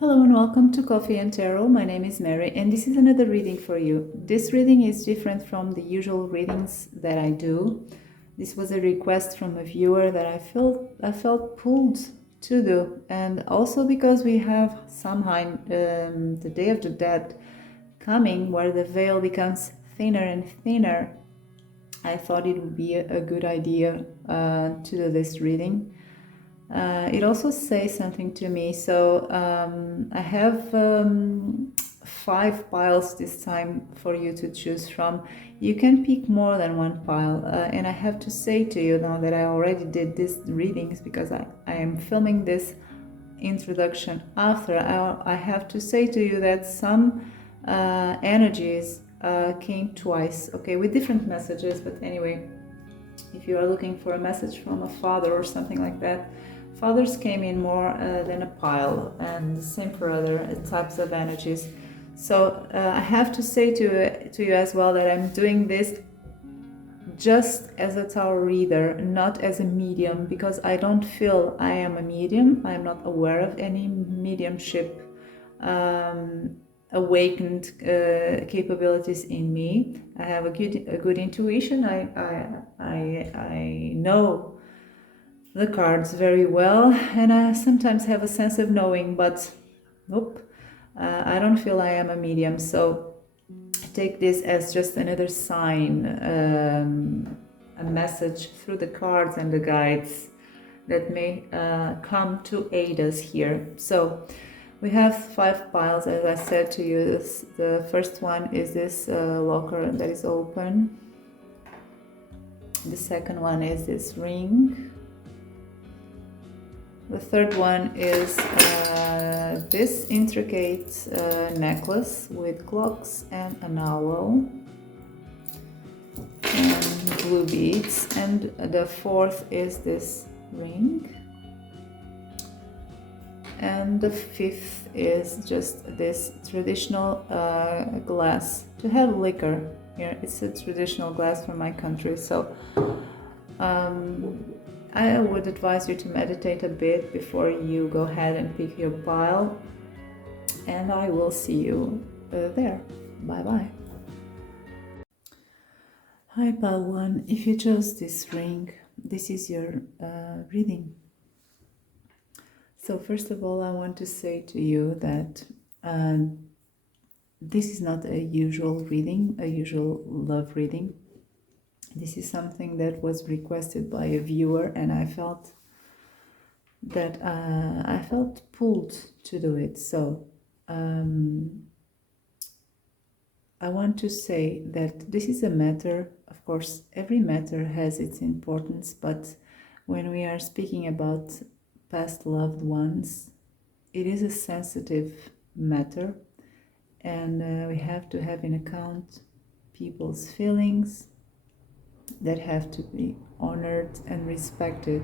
Hello and welcome to Coffee and Tarot. My name is Mary and this is another reading for you. This reading is different from the usual readings that I do. This was a request from a viewer that I felt pulled to do, and also because we have Samhain, the Day of the Dead, coming, where the veil becomes thinner and thinner. I thought it would be a good idea to do this reading. It also says something to me. So I have 5 piles this time for you to choose from. You can pick more than one pile. And I have to say to you now that I already did these readings, because I am filming this introduction after. I have to say to you that some energies came twice, okay, with different messages. But anyway, if you are looking for a message from a father or something like that, fathers came in more than a pile, and the same for other types of energies. So I have to say to you as well that I'm doing this just as a tarot reader, not as a medium, because I don't feel I am a medium. I'm not aware of any mediumship awakened capabilities in me. I have a good intuition. I know the cards very well, and I sometimes have a sense of knowing, but nope, I don't feel I am a medium. So take this as just another sign, a message through the cards and the guides that may come to aid us here. So we have 5 piles, as I said to you. The first one is this locker that is open. The second one is this ring. The third one is this intricate necklace with clocks and an owl and blue beads. And the fourth is this ring. And the fifth is just this traditional glass to have liquor here. It's a traditional glass from my country. So I would advise you to meditate a bit before you go ahead and pick your pile, and I will see you there. Bye bye. Hi, pile 1. If you chose this ring, this is your reading. So first of all, I want to say to you that this is not a usual reading, a usual love reading. This is something that was requested by a viewer, and I felt that I felt pulled to do it. So I want to say that this is a matter, of course, every matter has its importance, but when we are speaking about past loved ones, it is a sensitive matter, and we have to have in account people's feelings that have to be honored and respected.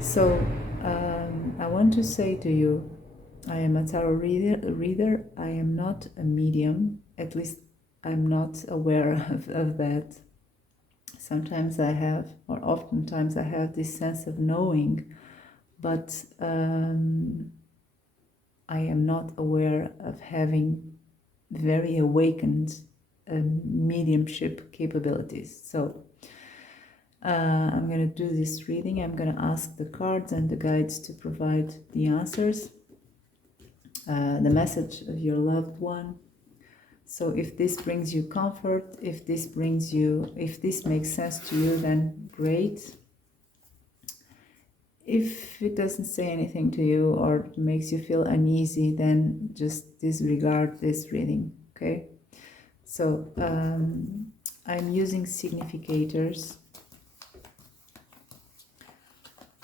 So I want to say to you, I am a tarot reader. I am not a medium. At least I'm not aware of that. Sometimes I have, or oftentimes I have, this sense of knowing, but I am not aware of having very awakened mediumship capabilities. So I'm going to do this reading. I'm going to ask the cards and the guides to provide the answers, the message of your loved one. So if this brings you comfort, if this makes sense to you, then great. If it doesn't say anything to you or makes you feel uneasy, then just disregard this reading, okay? So I'm using significators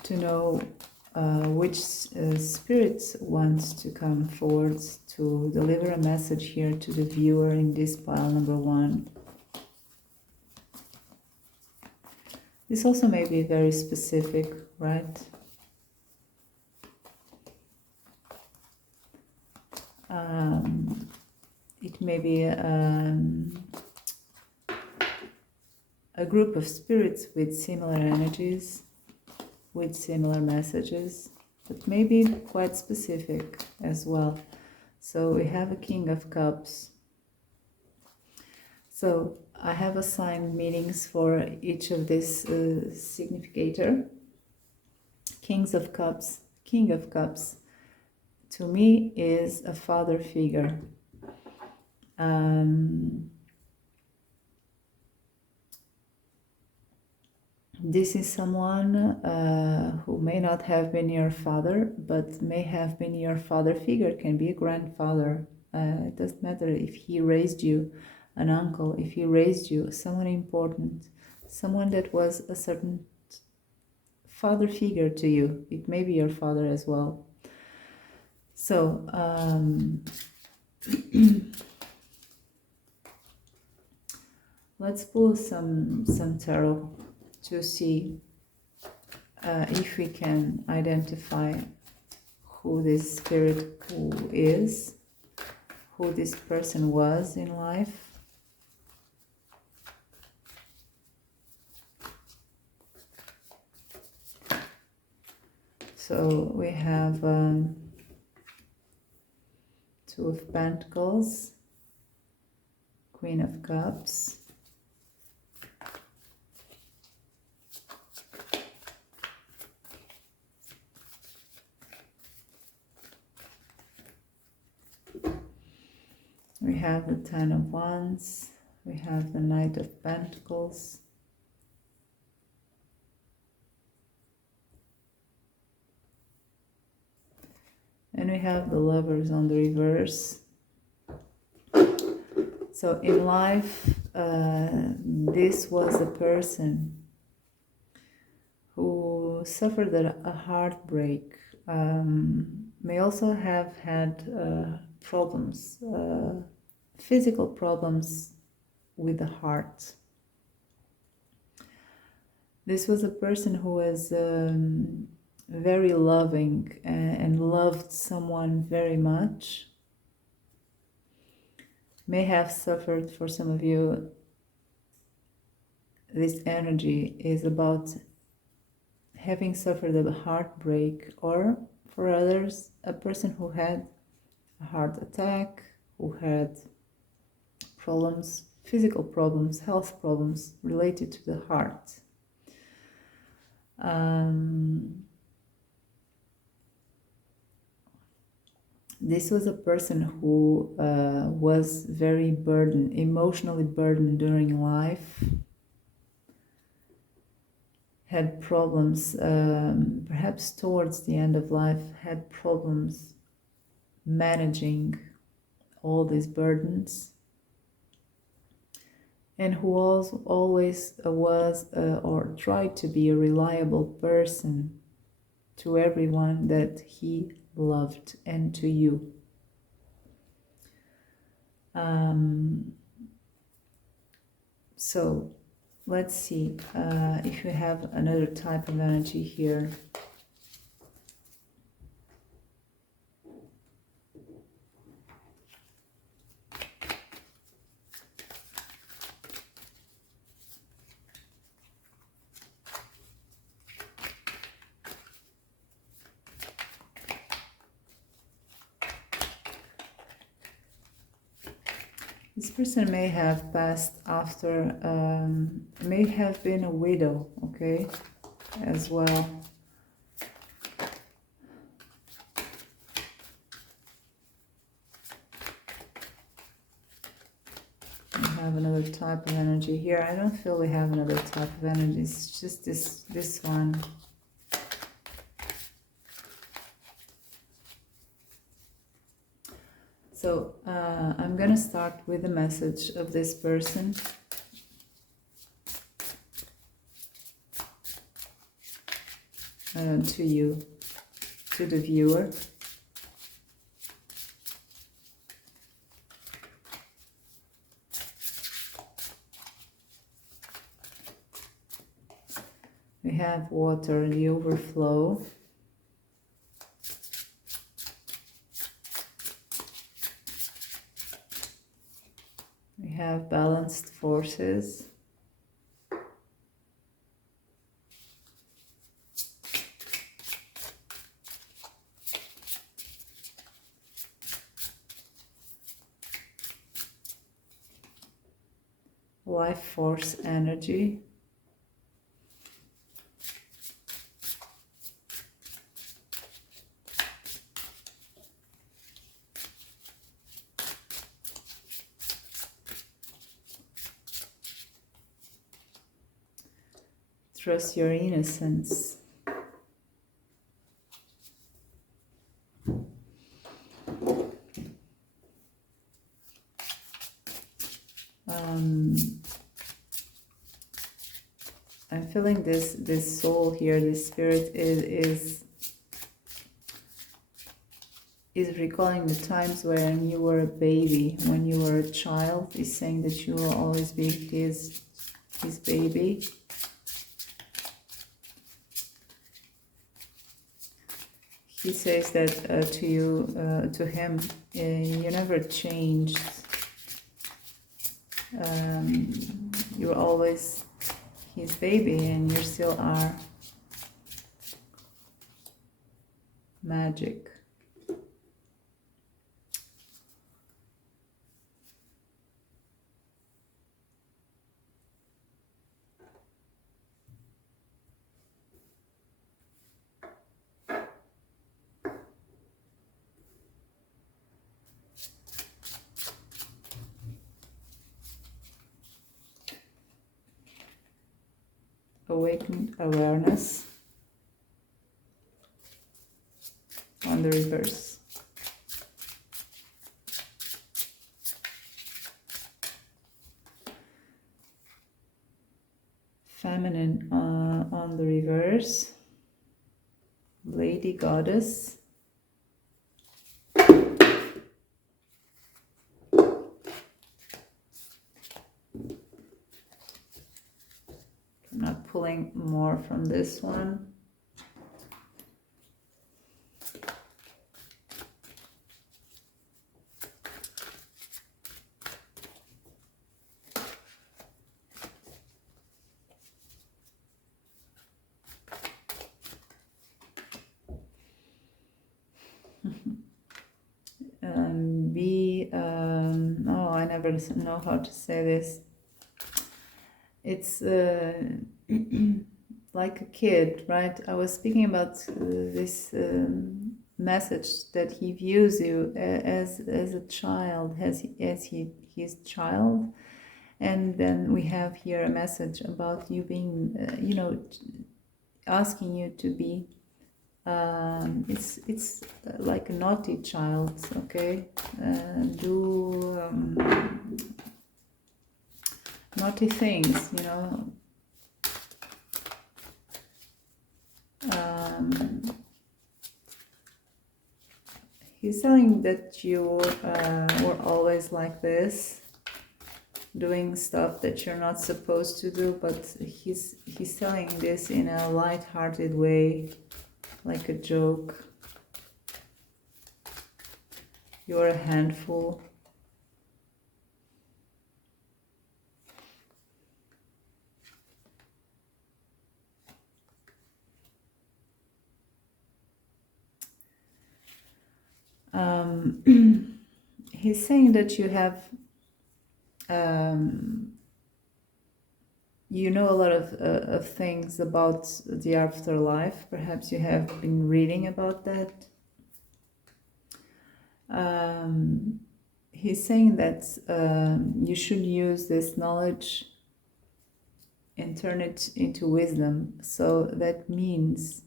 to know which spirit wants to come forward to deliver a message here to the viewer in this pile number 1. This also may be very specific, right? It may be a group of spirits with similar energies, with similar messages but maybe quite specific as well. So we have a King of Cups. So I have assigned meanings for each of this significator. Kings of Cups, King of Cups, to me is a father figure. This is someone who may not have been your father, but may have been your father figure. Can be a grandfather. It doesn't matter if he raised you, an uncle, if he raised you, someone important, someone that was a certain father figure to you. It may be your father as well. So let's pull some tarot to see if we can identify who this spirit who is, who this person was in life. So we have Two of Pentacles, Queen of Cups, we have the Ten of Wands, we have the Knight of Pentacles, and we have the Lovers on the reverse. So in life, this was a person who suffered a heartbreak, may also have had problems, physical problems with the heart. This was a person who was very loving and loved someone very much. May have suffered, for some of you, this energy is about having suffered a heartbreak, or for others, a person who had a heart attack, who had problems, physical problems, health problems related to the heart. This was a person who was very burdened, emotionally burdened during life, had problems, perhaps towards the end of life, had problems managing all these burdens, and who always was or tried to be a reliable person to everyone that he loved and to you. So let's see if we have another type of energy here. This person may have passed after, may have been a widow, okay, as well. We have another type of energy here. I don't feel we have another type of energy. It's just this one. So I'm going to start with the message of this person. To you, to the viewer. We have water, the overflow. We have balanced forces. life force energy. Trust your innocence. I'm feeling this soul here, this spirit is recalling the times when you were a baby, when you were a child. Is saying that you will always be his baby. He says that to you, to him, you never changed. You're always his baby, and you still are magic. Awakened awareness on the reverse. Feminine on the reverse. Lady Goddess. I'm not pulling more from this one. Oh, I never know how to say this. It's like a kid, right? I was speaking about this message that he views you as a child, as his child, and then we have here a message about you being, asking you to be. It's like a naughty child, okay? Do naughty things, He's telling that you were always like this, doing stuff that you're not supposed to do, but he's telling this in a light-hearted way, like a joke. You're a handful. He's saying that you have, you know a lot of things about the afterlife. Perhaps you have been reading about that. He's saying that you should use this knowledge and turn it into wisdom. So that means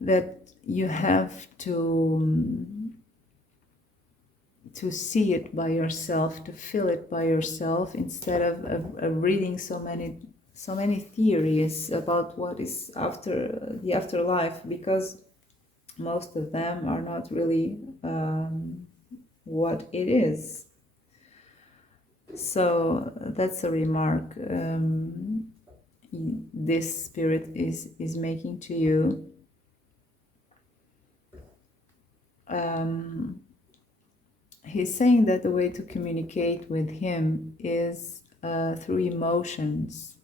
that you have to see it by yourself, to feel it by yourself, instead of reading so many theories about what is after the afterlife, because most of them are not really what it is. So that's a remark this spirit is making to you. He's saying that the way to communicate with him is through emotions.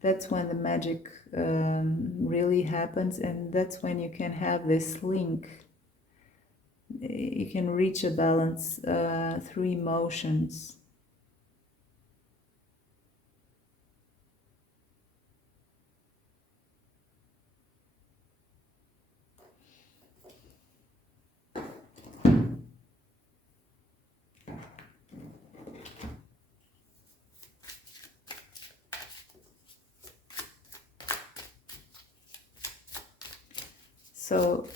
That's when the magic really happens, and that's when you can have this link you can reach a balance through emotions. So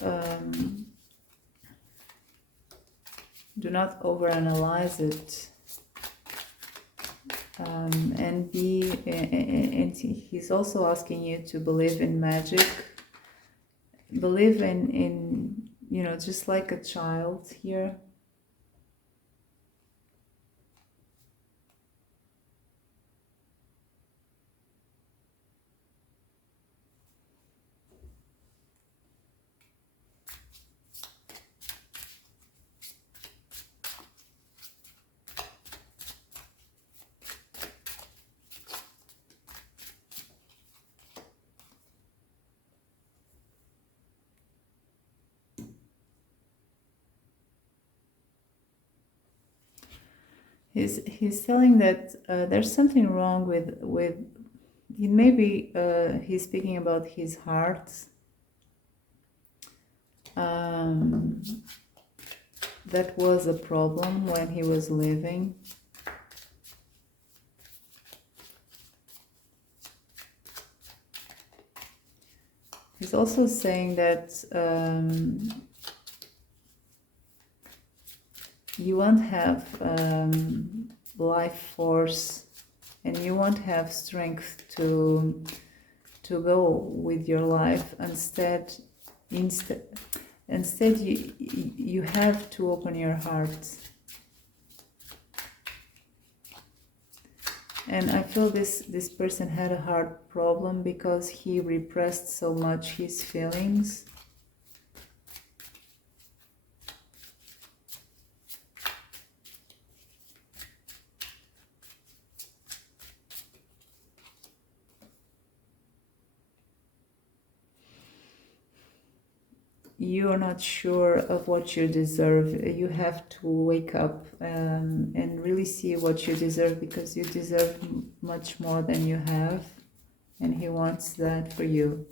do not overanalyze it, and he's also asking you to believe in magic, believe in you know, just like a child here. He's telling that there's something wrong with maybe he's speaking about his heart. That was a problem when he was living. He's also saying that you won't have life force, and you won't have strength to go with your life. Instead you have to open your heart. And I feel this person had a heart problem because he repressed so much his feelings. You are not sure of what you deserve. You have to wake up and really see what you deserve, because you deserve much more than you have, and he wants that for you.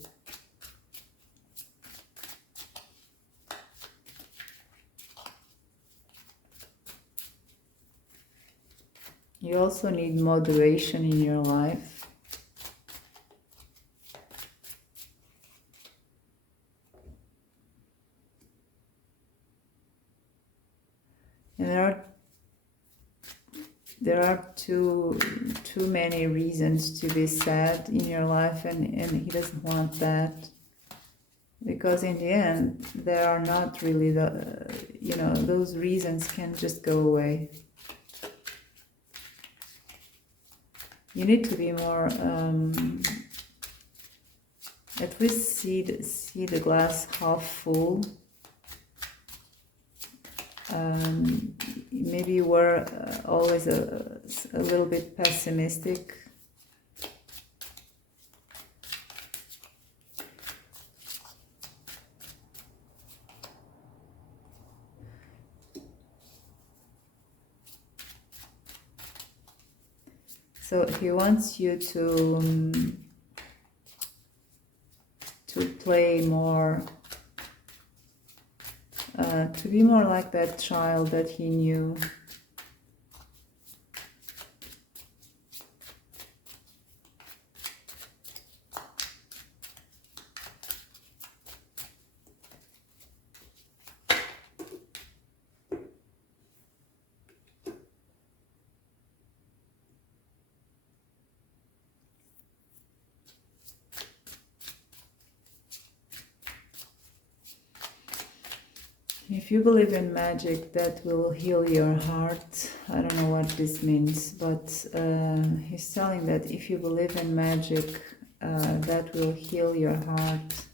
You also need moderation in your life. And there are too many reasons to be sad in your life, and he doesn't want that, because in the end there are not really those reasons can just go away. You need to be more at least see the glass half full. Maybe you were always a little bit pessimistic. So he wants you to play more, to be more like that child that he knew. If you believe in magic, that will heal your heart. I don't know what this means, but he's telling that if you believe in magic, that will heal your heart.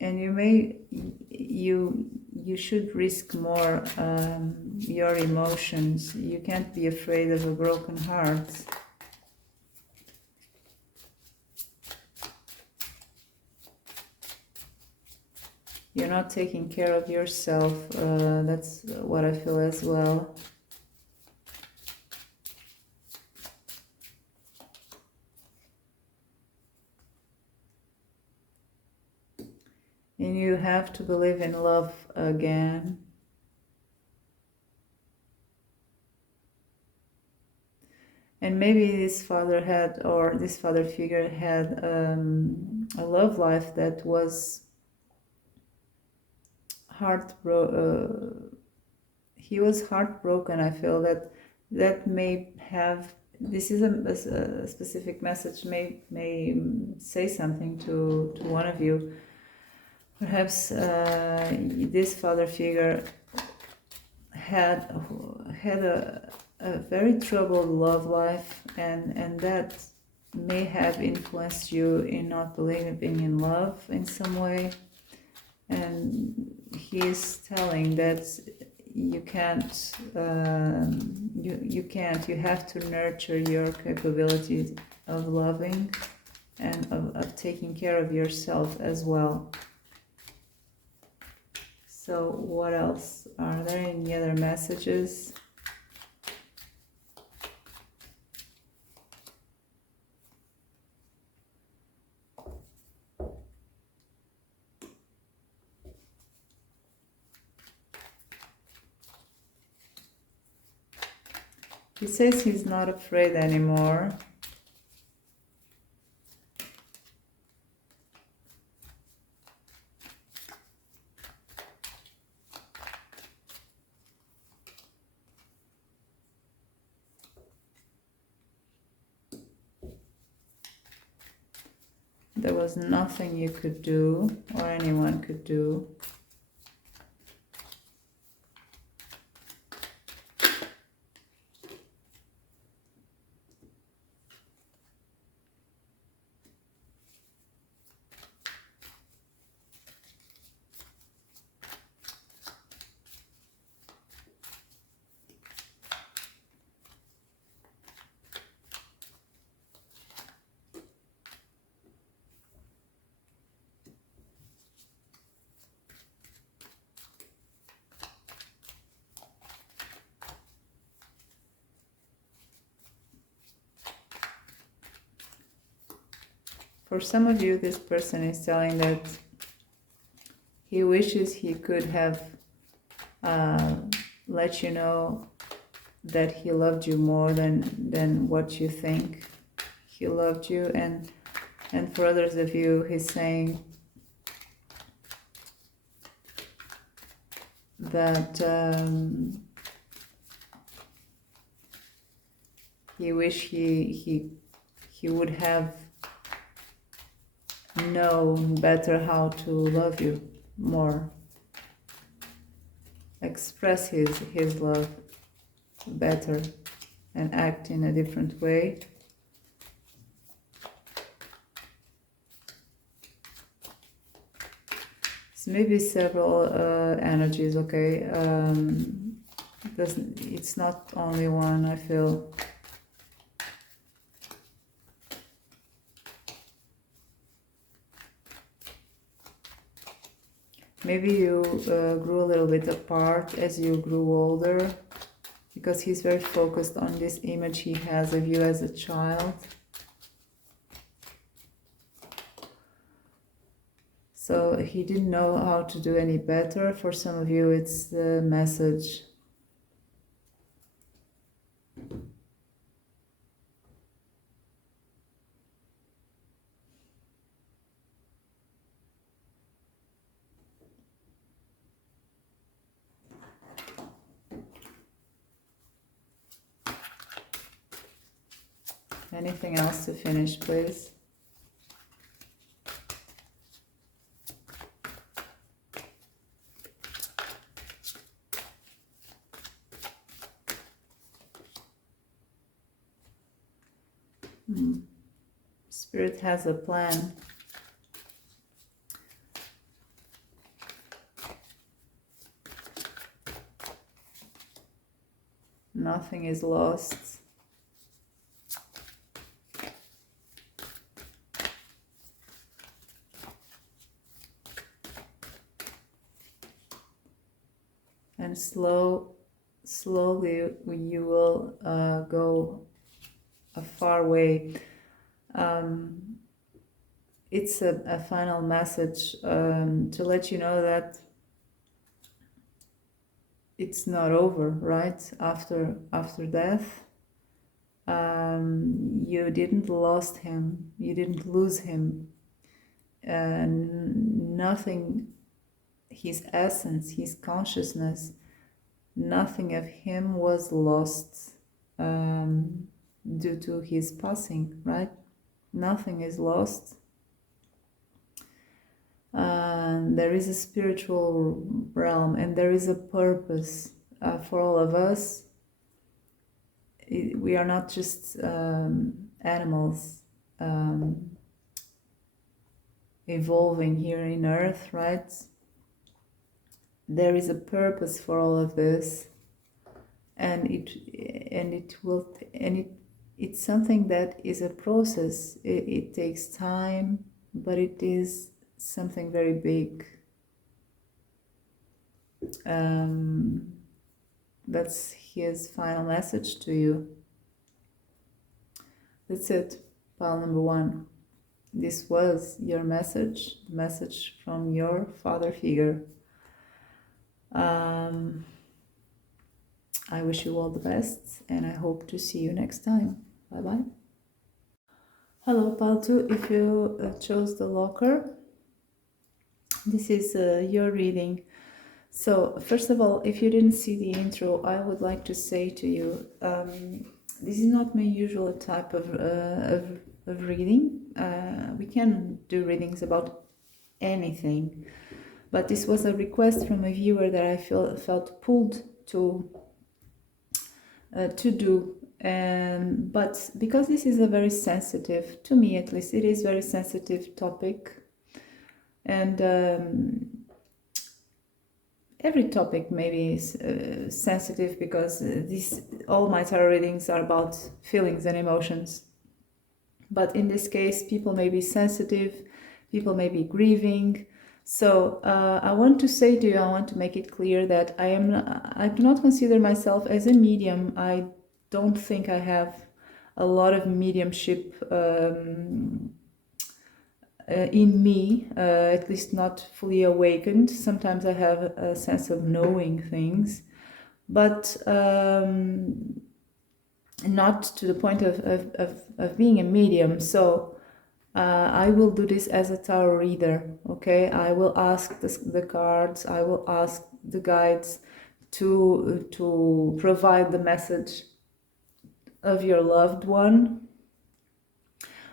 And you should risk more your emotions. You can't be afraid of a broken heart. You're not taking care of yourself. That's what I feel as well. And you have to believe in love again. And maybe this father had, or this father figure had a love life that was he was heartbroken. I feel that may have, this is a specific message, may say something to one of you. Perhaps this father figure had a very troubled love life, and that may have influenced you in not believing in love in some way. And he is telling that you can't, you have to nurture your capability of loving and of taking care of yourself as well. So what else? Are there any other messages? He says he's not afraid anymore. There was nothing you could do or anyone could do. For some of you, this person is telling that he wishes he could have let you know that he loved you more than what you think he loved you. And for others of you, he's saying that he wish he would have known better how to love you more, express his love better and act in a different way. So maybe several energies, okay? It's not only one, I feel. Maybe you grew a little bit apart as you grew older, because he's very focused on this image he has of you as a child. So he didn't know how to do any better. For some of you, it's the message. Anything else to finish, please? Spirit has a plan. Nothing is lost. and slowly you will go a far way. It's a final message to let you know that it's not over, right? After death, you didn't lost him, you didn't lose him, and nothing, his essence, his consciousness, nothing of him was lost due to his passing, right? Nothing is lost. There is a spiritual realm, and there is a purpose for all of us. We are not just animals evolving here in Earth, right? There is a purpose for all of this, and it's something that is a process. It takes time, but it is something very big. That's his final message to you. That's it, pile number 1. This was your message, the message from your father figure. I wish you all the best, and I hope to see you next time. Bye-bye. Hello, pile 2. If you chose the locker, this is your reading. So, first of all, if you didn't see the intro, I would like to say to you, this is not my usual type of reading. We can do readings about anything, but this was a request from a viewer that I felt pulled to do. But because this is a very sensitive, to me at least, it is very sensitive topic, and every topic maybe is sensitive, because all my tarot readings are about feelings and emotions. But in this case, people may be sensitive, people may be grieving. So I want to say to you, I want to make it clear that I do not consider myself as a medium. I don't think I have a lot of mediumship in me, at least not fully awakened. Sometimes I have a sense of knowing things, but not to the point of being a medium. So I will do this as a tarot reader, okay? I will ask the cards, I will ask the guides to provide the message of your loved one.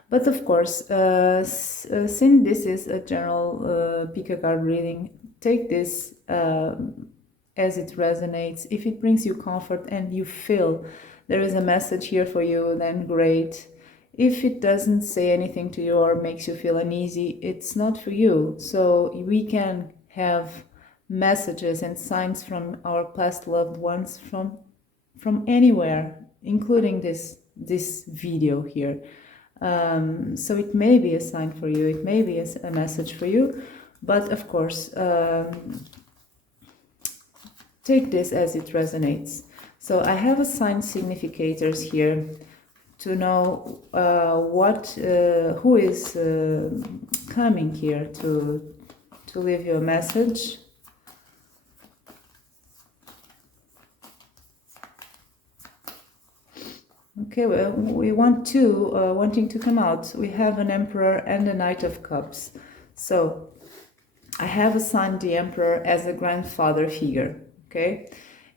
But of course, since this is a general pick a card reading, take this as it resonates. If it brings you comfort and you feel there is a message here for you, then great. If it doesn't say anything to you or makes you feel uneasy, it's not for you. So we can have messages and signs from our past loved ones from anywhere, including this video here. So it may be a sign for you, it may be a message for you, but of course, take this as it resonates. So I have assigned significators here to know who is coming here to leave you a message. Okay, well, we want two wanting to come out. We have an Emperor and a Knight of Cups. So I have assigned the Emperor as a grandfather figure, okay?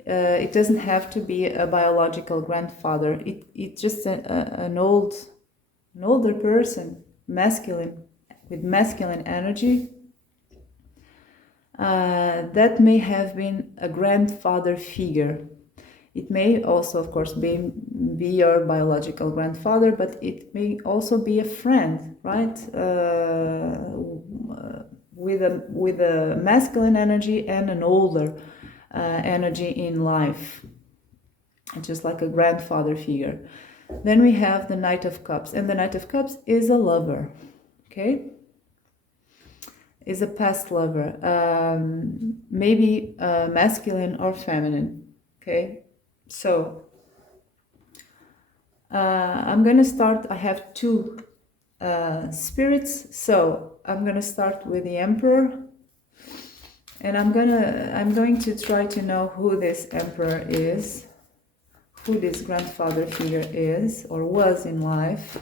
It doesn't have to be a biological grandfather. It's just an older person, masculine, with masculine energy. That may have been a grandfather figure. It may also, of course, be your biological grandfather, but it may also be a friend, right? With a masculine energy and an older energy in life, just like a grandfather figure. Then we have the Knight of Cups, and the Knight of Cups is a lover, okay? is a past lover, maybe masculine or feminine. Okay, so I'm gonna start. I have two spirits, so I'm gonna start with the Emperor, and I'm going to try to know who this Emperor is, who this grandfather figure is or was in life.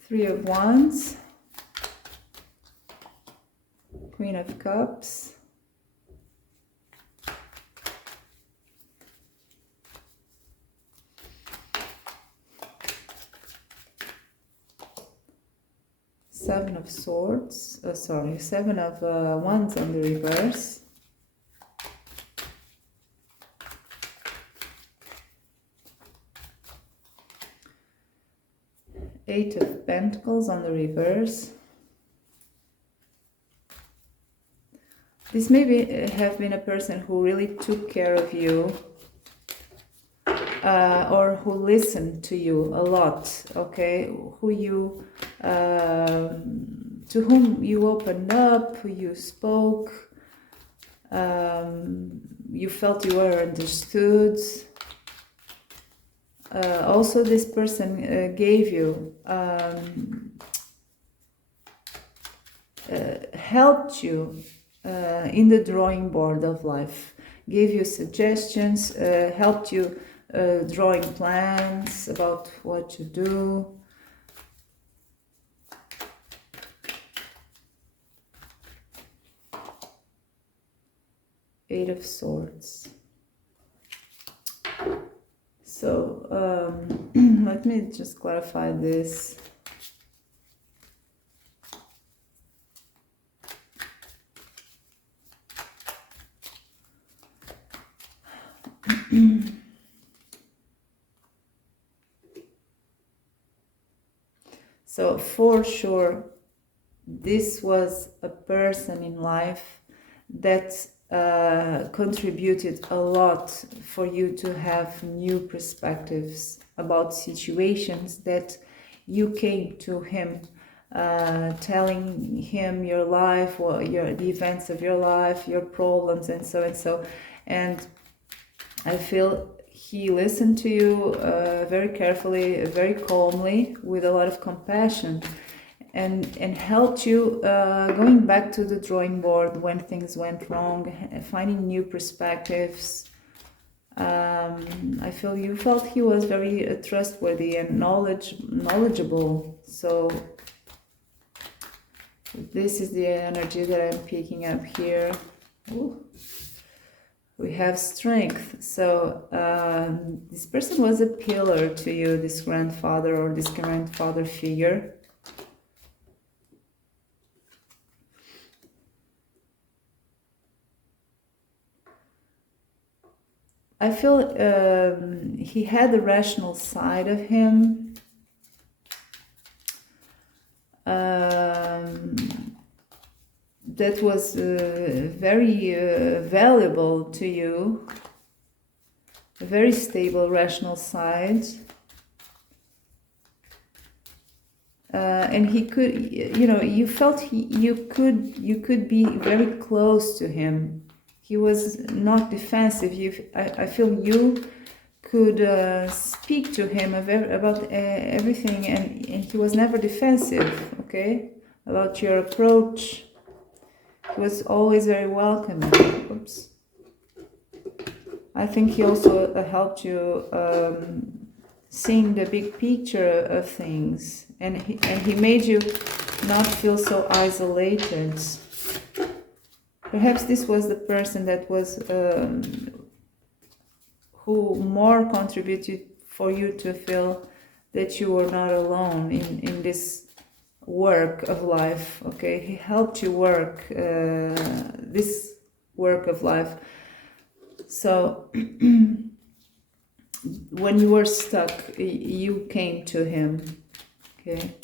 Three of Wands, Queen of Cups, Seven of Swords, Seven of Wands on the reverse, Eight of Pentacles on the reverse. This may have been a person who really took care of you, or who listened to you a lot, okay? Who you, to whom you opened up, who you spoke, you felt you were understood. Also, this person gave you, helped you in the drawing board of life, gave you suggestions, helped you drawing plans about what to do. Eight of Swords. So let me just clarify this. So for sure, this was a person in life that contributed a lot for you to have new perspectives about situations that you came to him, telling him your life, the events of your life, your problems, and so and so. And I feel he listened to you very carefully, very calmly, with a lot of compassion, and helped you going back to the drawing board when things went wrong, finding new perspectives. I feel you felt he was very trustworthy and knowledgeable. So this is the energy that I'm picking up here. Ooh. We have strength. So this person was a pillar to you, this grandfather or this grandfather figure. I feel he had a rational side of him. That was very valuable to you. A very stable, rational side. And he could, you know, you felt you could be very close to him. He was not defensive. I feel you could speak to him about everything, and he was never defensive, okay? About your approach. He was always very welcoming. Oops. I think he also helped you seeing the big picture of things, and he made you not feel so isolated. Perhaps this was the person that was who more contributed for you to feel that you were not alone in this work of life. Okay, he helped you work this work of life. So when you were stuck, you came to him. Okay.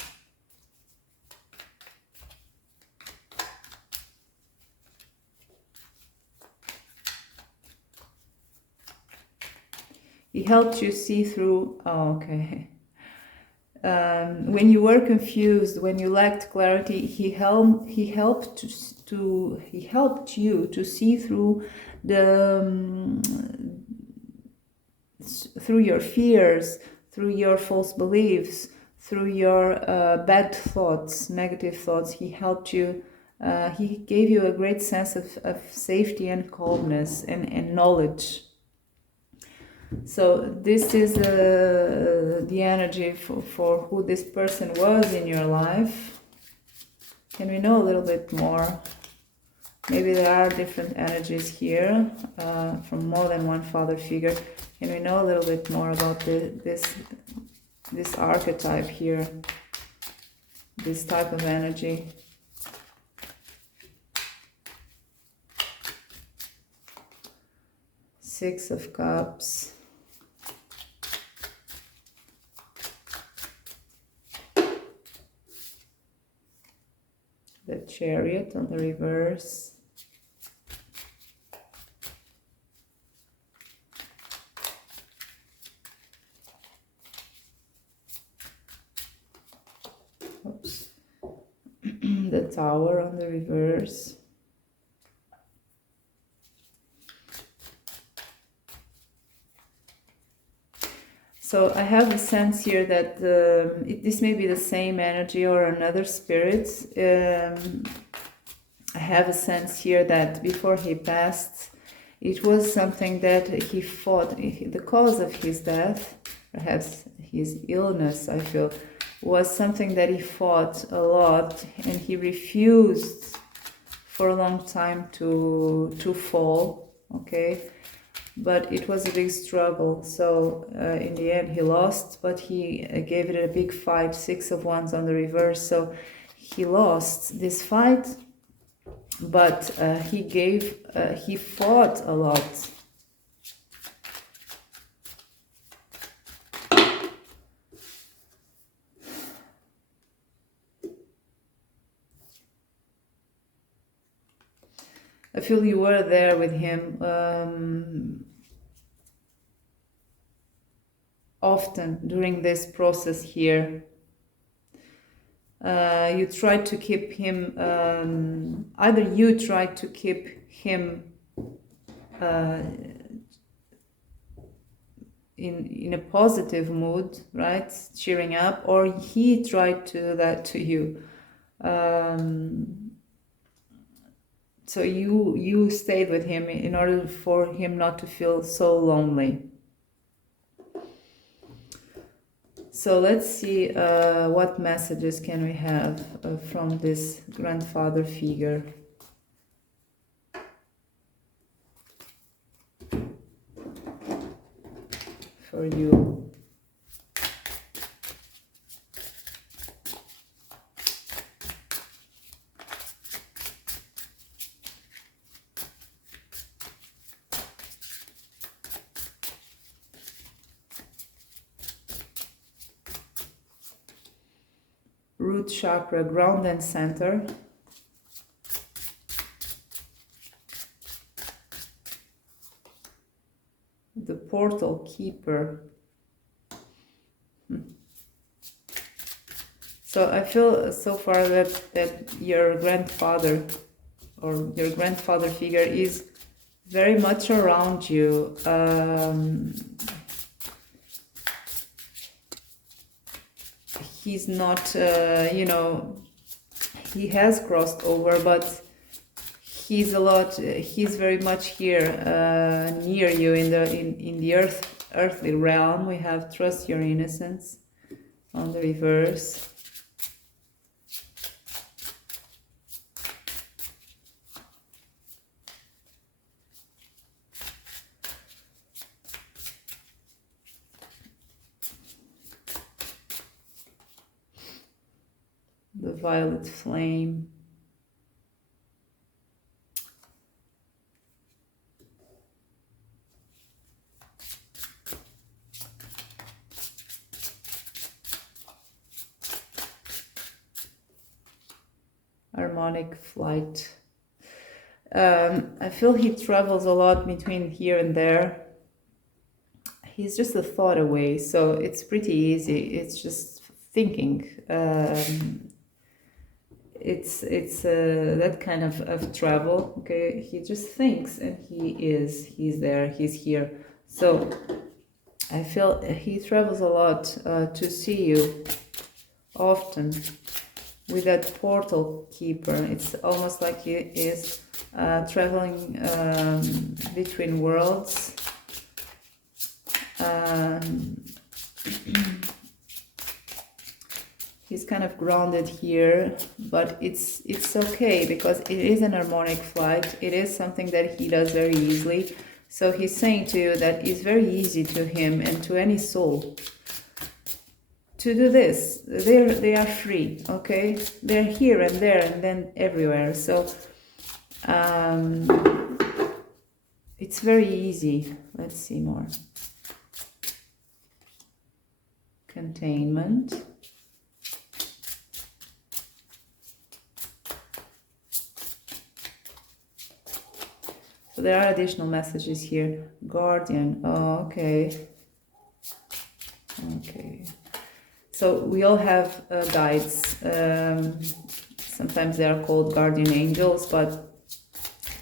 helped you see through. Oh, okay. When you were confused, when you lacked clarity, he helped you to see through through your fears, through your false beliefs, through your bad thoughts, negative thoughts. He helped you. He gave you a great sense of safety and calmness and knowledge. So this is the energy for who this person was in your life. Can we know a little bit more? Maybe there are different energies here from more than one father figure. Can we know a little bit more about this archetype here, this type of energy? Six of Cups. The Chariot on the reverse. Oops. The Tower on the reverse. So I have a sense here that this may be the same energy or another spirit. I have a sense here that before he passed, it was something that he fought. The cause of his death, perhaps his illness, I feel, was something that he fought a lot, and he refused for a long time to fall, okay? But it was a big struggle, so in the end he lost, but he gave it a big fight. Six of Wands on the reverse, so he lost this fight, but he fought a lot. I feel you were there with him often during this process here. You tried to keep him, either you tried to keep him in a positive mood, right, cheering up, or he tried to do that to you. So you stayed with him in order for him not to feel so lonely. So let's see what messages can we have from this grandfather figure. For you. Root chakra, ground and center. The portal keeper. So I feel so far that your grandfather or your grandfather figure is very much around you. He's not, he has crossed over, but he's very much here, near you in the earthly realm. We have trust your innocence on the reverse. The violet flame. Harmonic flight. I feel he travels a lot between here and there. he's just a thought away, so it's pretty easy. It's just thinking. It's that kind of travel. Okay, he just thinks, and he's there, he's here. So I feel he travels a lot to see you often with that portal keeper. It's almost like he is traveling between worlds. He's kind of grounded here, but it's okay because it is an harmonic flight. It is something that he does very easily. So he's saying to you that it's very easy to him and to any soul to do this. They are free, okay? They're here and there and then everywhere. So it's very easy. Let's see more. Containment. So there are additional messages here. Guardian. Oh, okay. Okay. So we all have guides. Sometimes they are called guardian angels, but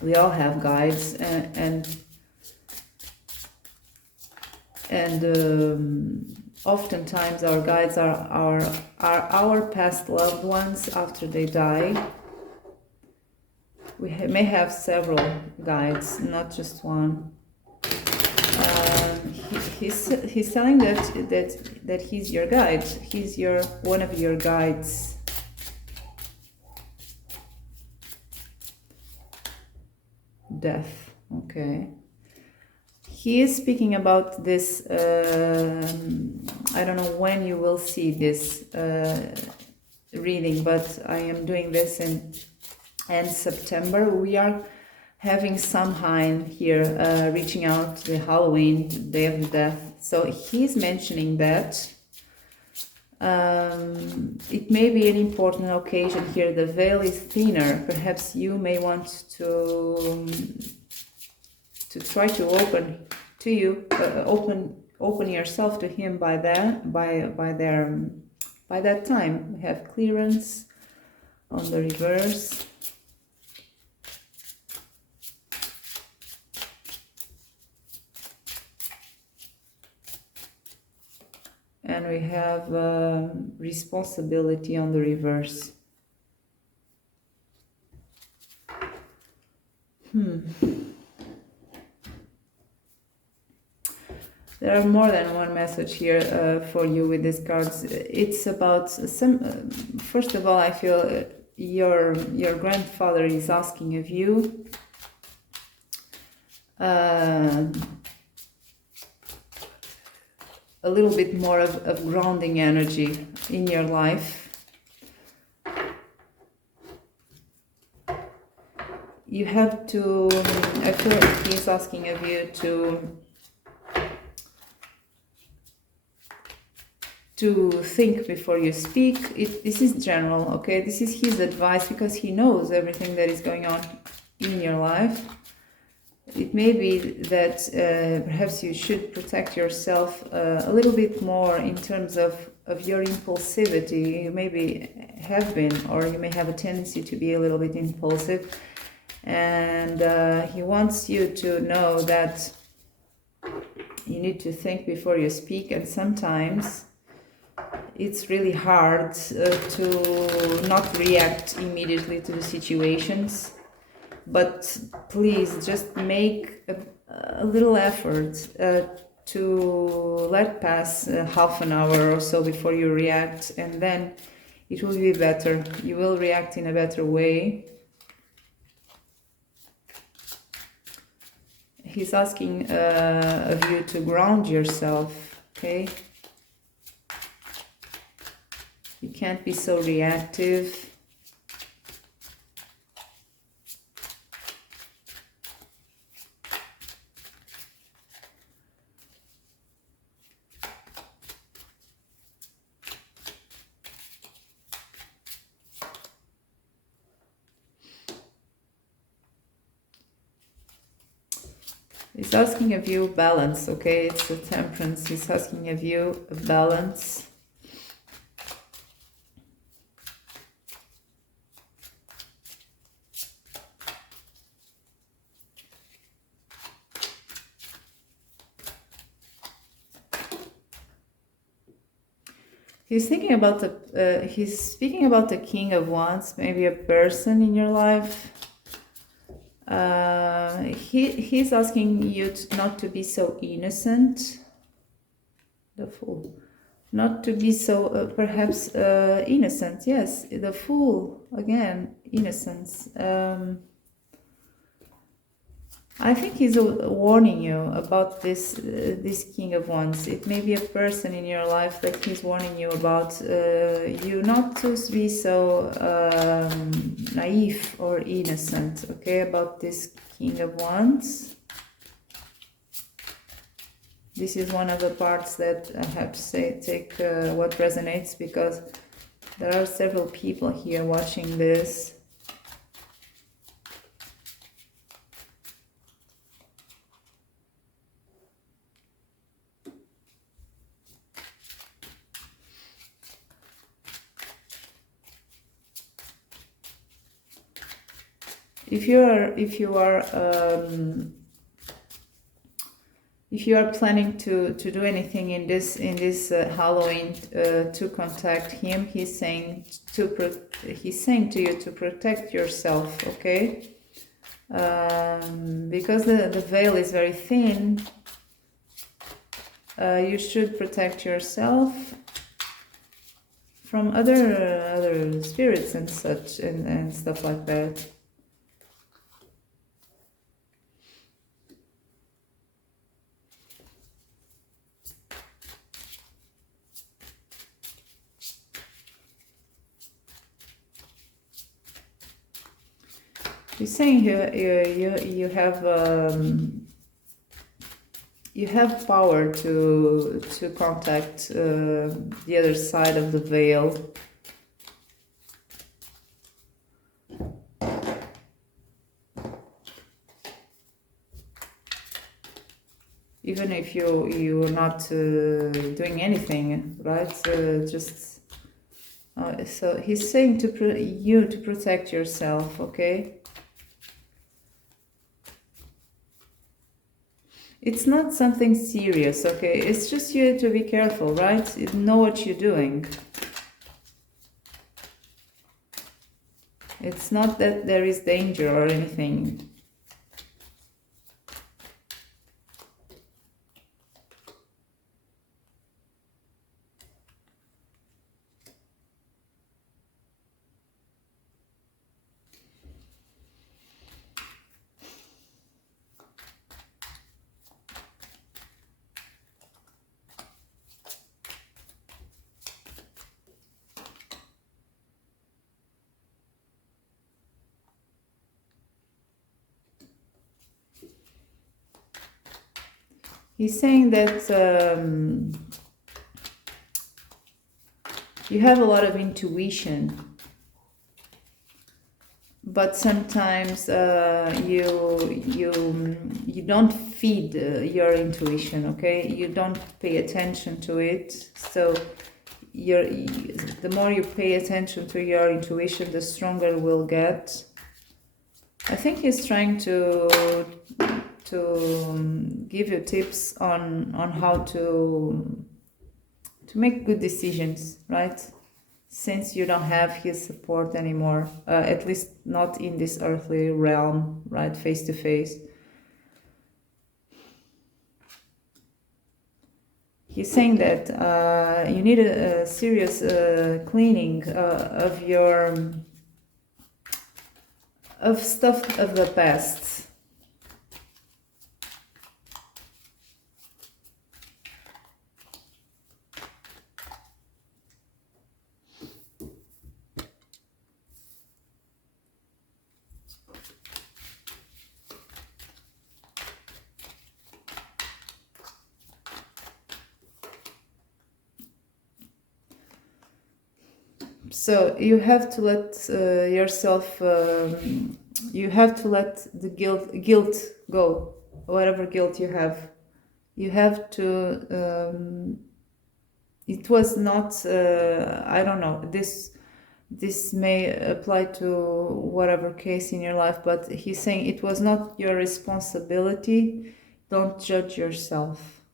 we all have guides, and oftentimes our guides are our past loved ones after they die. We may have several guides, not just one. He's telling that he's your guide. He's one of your guides. Death. Okay. He is speaking about this. I don't know when you will see this reading, but I am doing this in September. We are having Samhain here, reaching out to the Halloween, the Day of the Death. So he's mentioning that it may be an important occasion here. The veil is thinner. Perhaps you may want to try to open yourself to him by that time. We have clearance on the reverse. And we have responsibility on the reverse. There are more than one message here for you with these cards. It's about some. First of all, I feel your grandfather is asking of you. A little bit more of grounding energy in your life. You have to, I feel like he's asking of you to think before you speak. This is general, okay? This is his advice because he knows everything that is going on in your life. It may be that perhaps you should protect yourself a little bit more in terms of your impulsivity. You maybe have been, or you may have a tendency to be a little bit impulsive. And he wants you to know that you need to think before you speak. And sometimes it's really hard to not react immediately to the situations. But please just make a little effort to let pass half an hour or so before you react, and then it will be better. You will react in a better way. He's asking of you to ground yourself, okay? You can't be so reactive. He's asking of you balance, okay? It's the Temperance. He's asking of you a balance. He's thinking about he's speaking about the King of Wands, maybe a person in your life. He's asking you not to be so innocent. The Fool. Not to be so, perhaps, innocent. Yes, the Fool, again, innocence. I think he's warning you about this King of Wands. It may be a person in your life that he's warning you about. You not to be so naive or innocent, okay, about this King of Wands. This is one of the parts that I have to say, take what resonates, because there are several people here watching this. If you are planning to do anything in this Halloween to contact him, he's saying to you to protect yourself, okay? Because the veil is very thin, you should protect yourself from other spirits and such and stuff like that. You're saying you have power to contact the other side of the veil. Even if you're not doing anything, right? Just so he's saying to protect yourself, okay? It's not something serious, okay? It's just you to be careful, right? You know what you're doing. It's not that there is danger or anything. He's saying that you have a lot of intuition, but sometimes you don't feed your intuition, okay? You don't pay attention to it. So the more you pay attention to your intuition, the stronger it will get. I think he's trying to give you tips on how to make good decisions, right? Since you don't have his support anymore, at least not in this earthly realm, right, face to face. He's saying that you need a serious cleaning of stuff of the past. So you have to let yourself, you have to let the guilt go. whatever guilt you have to, it was not, I don't know, this may apply to whatever case in your life, but he's saying it was not your responsibility. Don't judge yourself.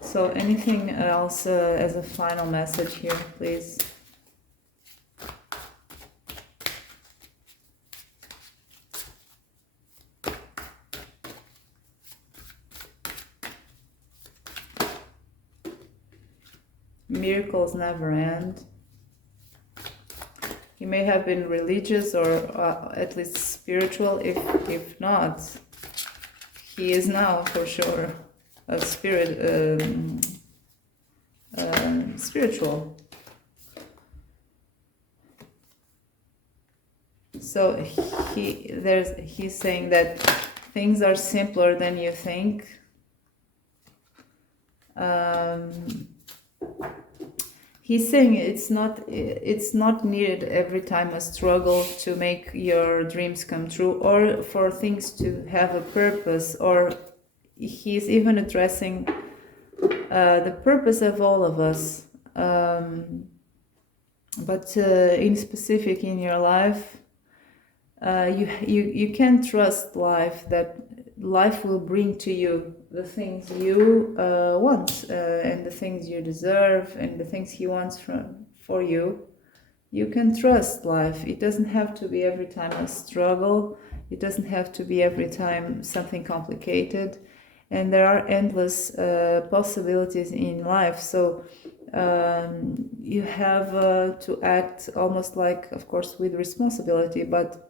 So anything else as a final message here, please? Miracles never end. He may have been religious or at least spiritual. If not, he is now for sure a spiritual. So he's saying that things are simpler than you think. He's saying it's not needed every time a struggle to make your dreams come true, or for things to have a purpose, or he's even addressing the purpose of all of us. But in specific in your life, you can trust life, that life will bring to you the things you want, and the things you deserve, and the things he wants for you. You can trust life. It doesn't have to be every time a struggle. It doesn't have to be every time something complicated. And there are endless possibilities in life. So you have to act almost like, of course, with responsibility, but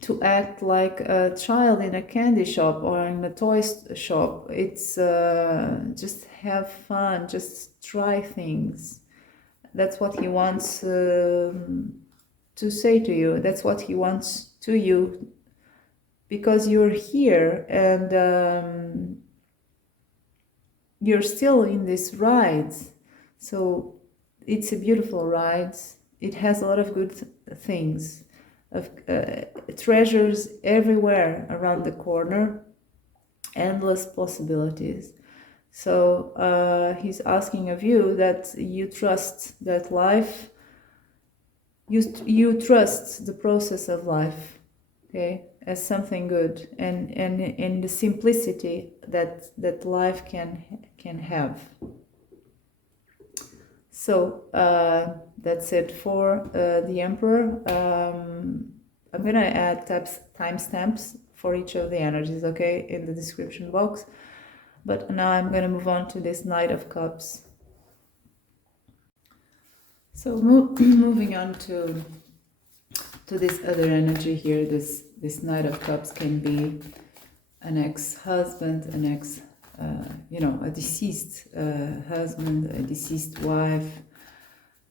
to act like a child in a candy shop or in a toy shop. It's just have fun, just try things. That's what he wants to say to you. That's what he wants to you, because you're here and you're still in this ride. So it's a beautiful ride. It has a lot of good things, of treasures everywhere around the corner, endless possibilities. So he's asking of you that you trust that life, you trust the process of life, okay, as something good, and in the simplicity that life can have. So that's it for the Emperor. I'm gonna add timestamps for each of the energies, okay, in the description box. But now I'm gonna move on to this Knight of Cups. So moving on to this other energy here. This Knight of Cups can be an ex-husband, an ex, a deceased husband, a deceased wife,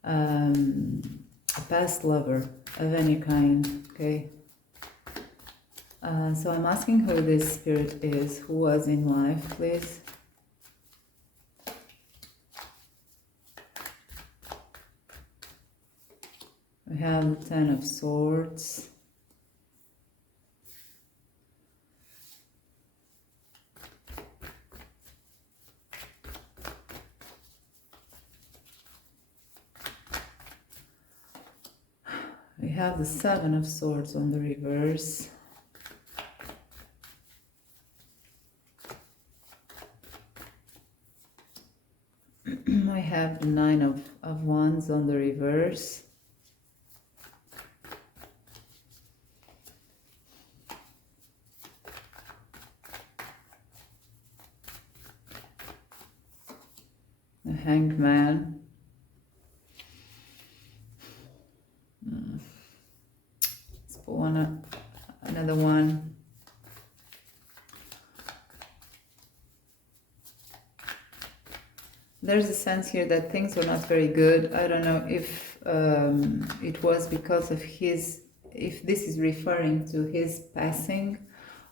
a past lover of any kind, okay? So I'm asking who this spirit is, who was in life, please. We have the Ten of Swords. We have the Seven of Swords on the reverse. We have the Nine of Wands on the reverse. The Hanged Man. Let's pull another one. There's a sense here that things were not very good. I don't know if it was because of if this is referring to his passing,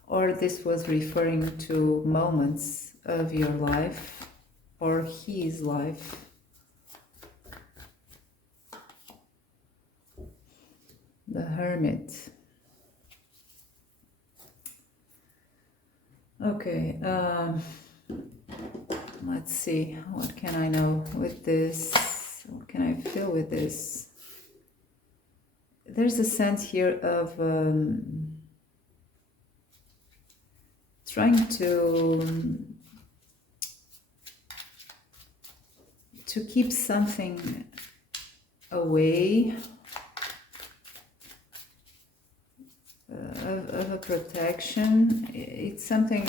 or this was referring to moments of your life or his life. The Hermit. Okay, let's see, what can I know with this? What can I feel with this? There's a sense here of trying to keep something away, of a protection. It's something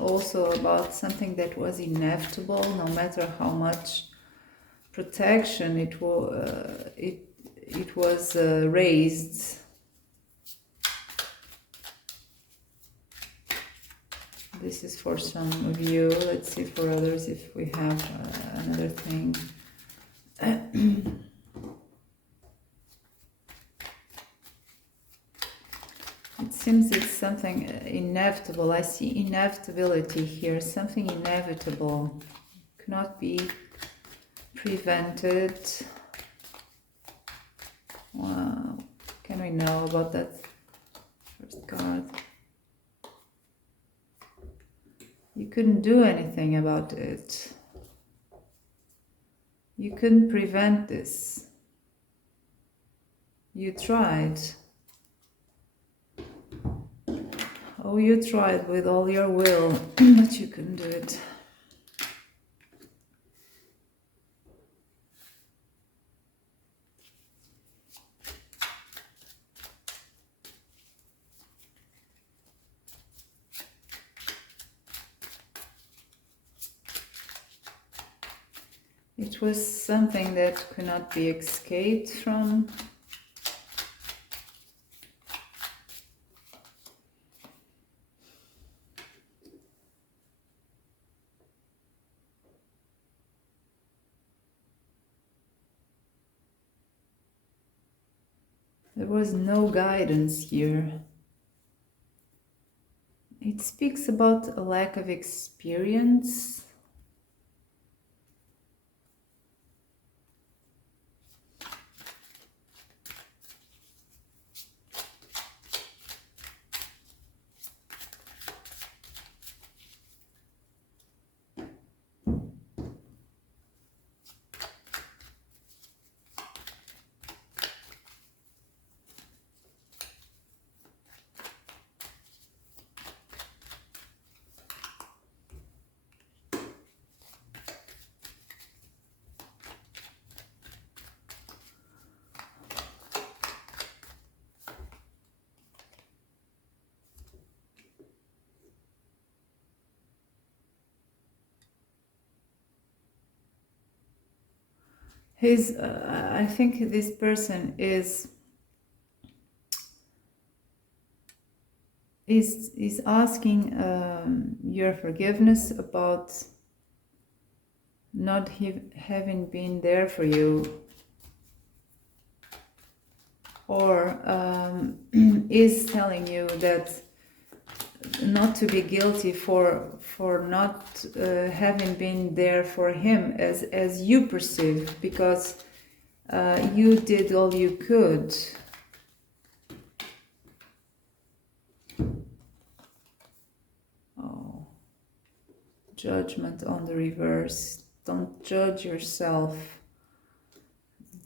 also about something that was inevitable, no matter how much protection it was raised. This is for some of you. Let's see for others if we have another thing. It seems it's something inevitable. I see inevitability here. Something inevitable cannot be prevented. Wow. Can we know about that first card? You couldn't do anything about it. You couldn't prevent this. You tried. Oh, you tried with all your will, but you couldn't do it. It was something that could not be escaped from. There was no guidance here. It speaks about a lack of experience. I think this person is asking your forgiveness about not having been there for you, or is telling you that not to be guilty for not having been there for him as you perceive, because you did all you could. Oh, judgment on the reverse. Don't judge yourself.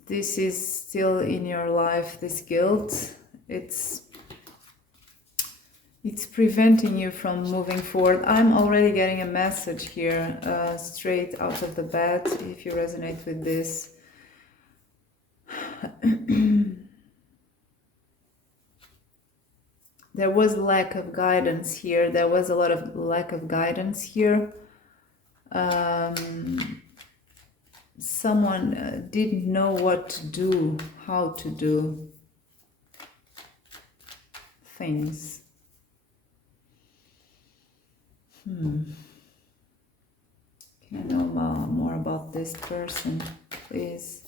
This is still in your life, this guilt. It's preventing you from moving forward. I'm already getting a message here, straight out of the bat, if you resonate with this. There was lack of guidance here. There was a lot of lack of guidance here. Someone didn't know what to do, how to do things. Can I know more about this person, please?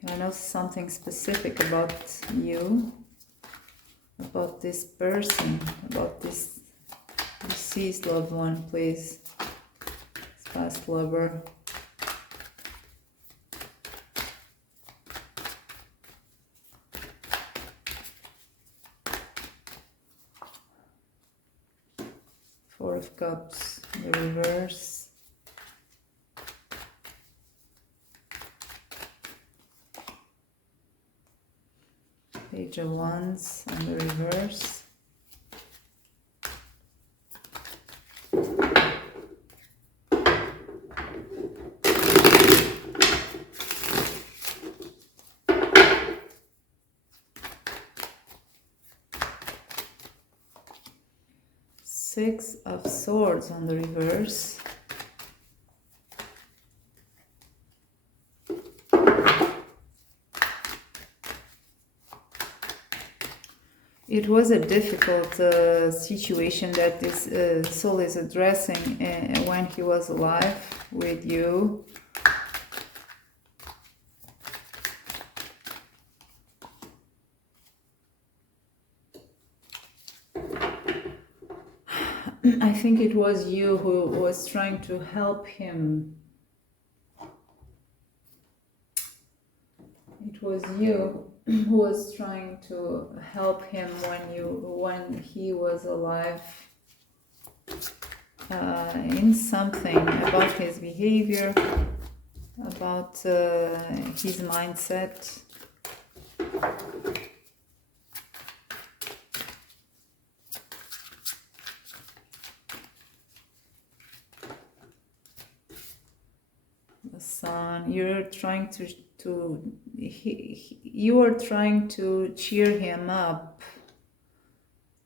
Can I know something specific about you, about this person, about this deceased loved one, please? This past lover. Four of Cups, the reverse. Page of Wands on the reverse. Six of Swords on the reverse. It was a difficult situation that this soul is addressing when he was alive with you. I think it was you who was trying to help him. It was you who was trying to help him when he was alive, in something about his behavior, about his mindset. The Sun, you're trying you are trying to cheer him up,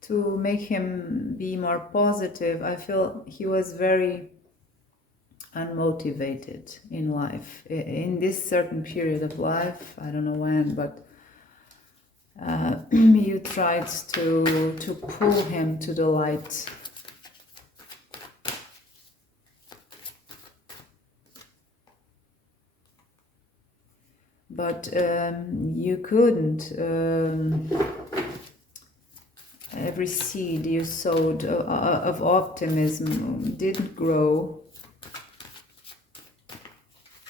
to make him be more positive. I feel he was very unmotivated in life, in this certain period of life. I don't know when, but you tried to pull him to the light. But you couldn't. Every seed you sowed of optimism didn't grow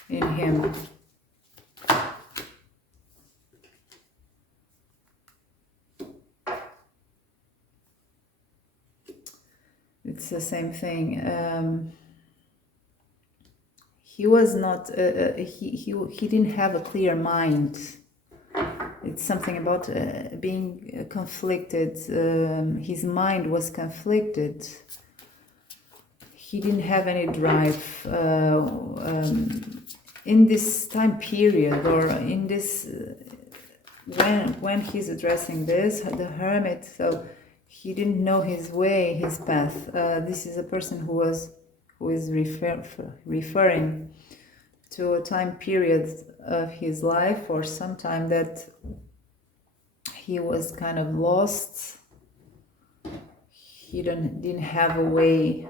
in him. It's the same thing. He was not, he didn't have a clear mind. It's something about being conflicted. His mind was conflicted. He didn't have any drive. In this time period, or in this, when he's addressing this, the Hermit, so he didn't know his way, his path. This is a person who is referring to a time period of his life, or some time that he was kind of lost. He didn't have a way.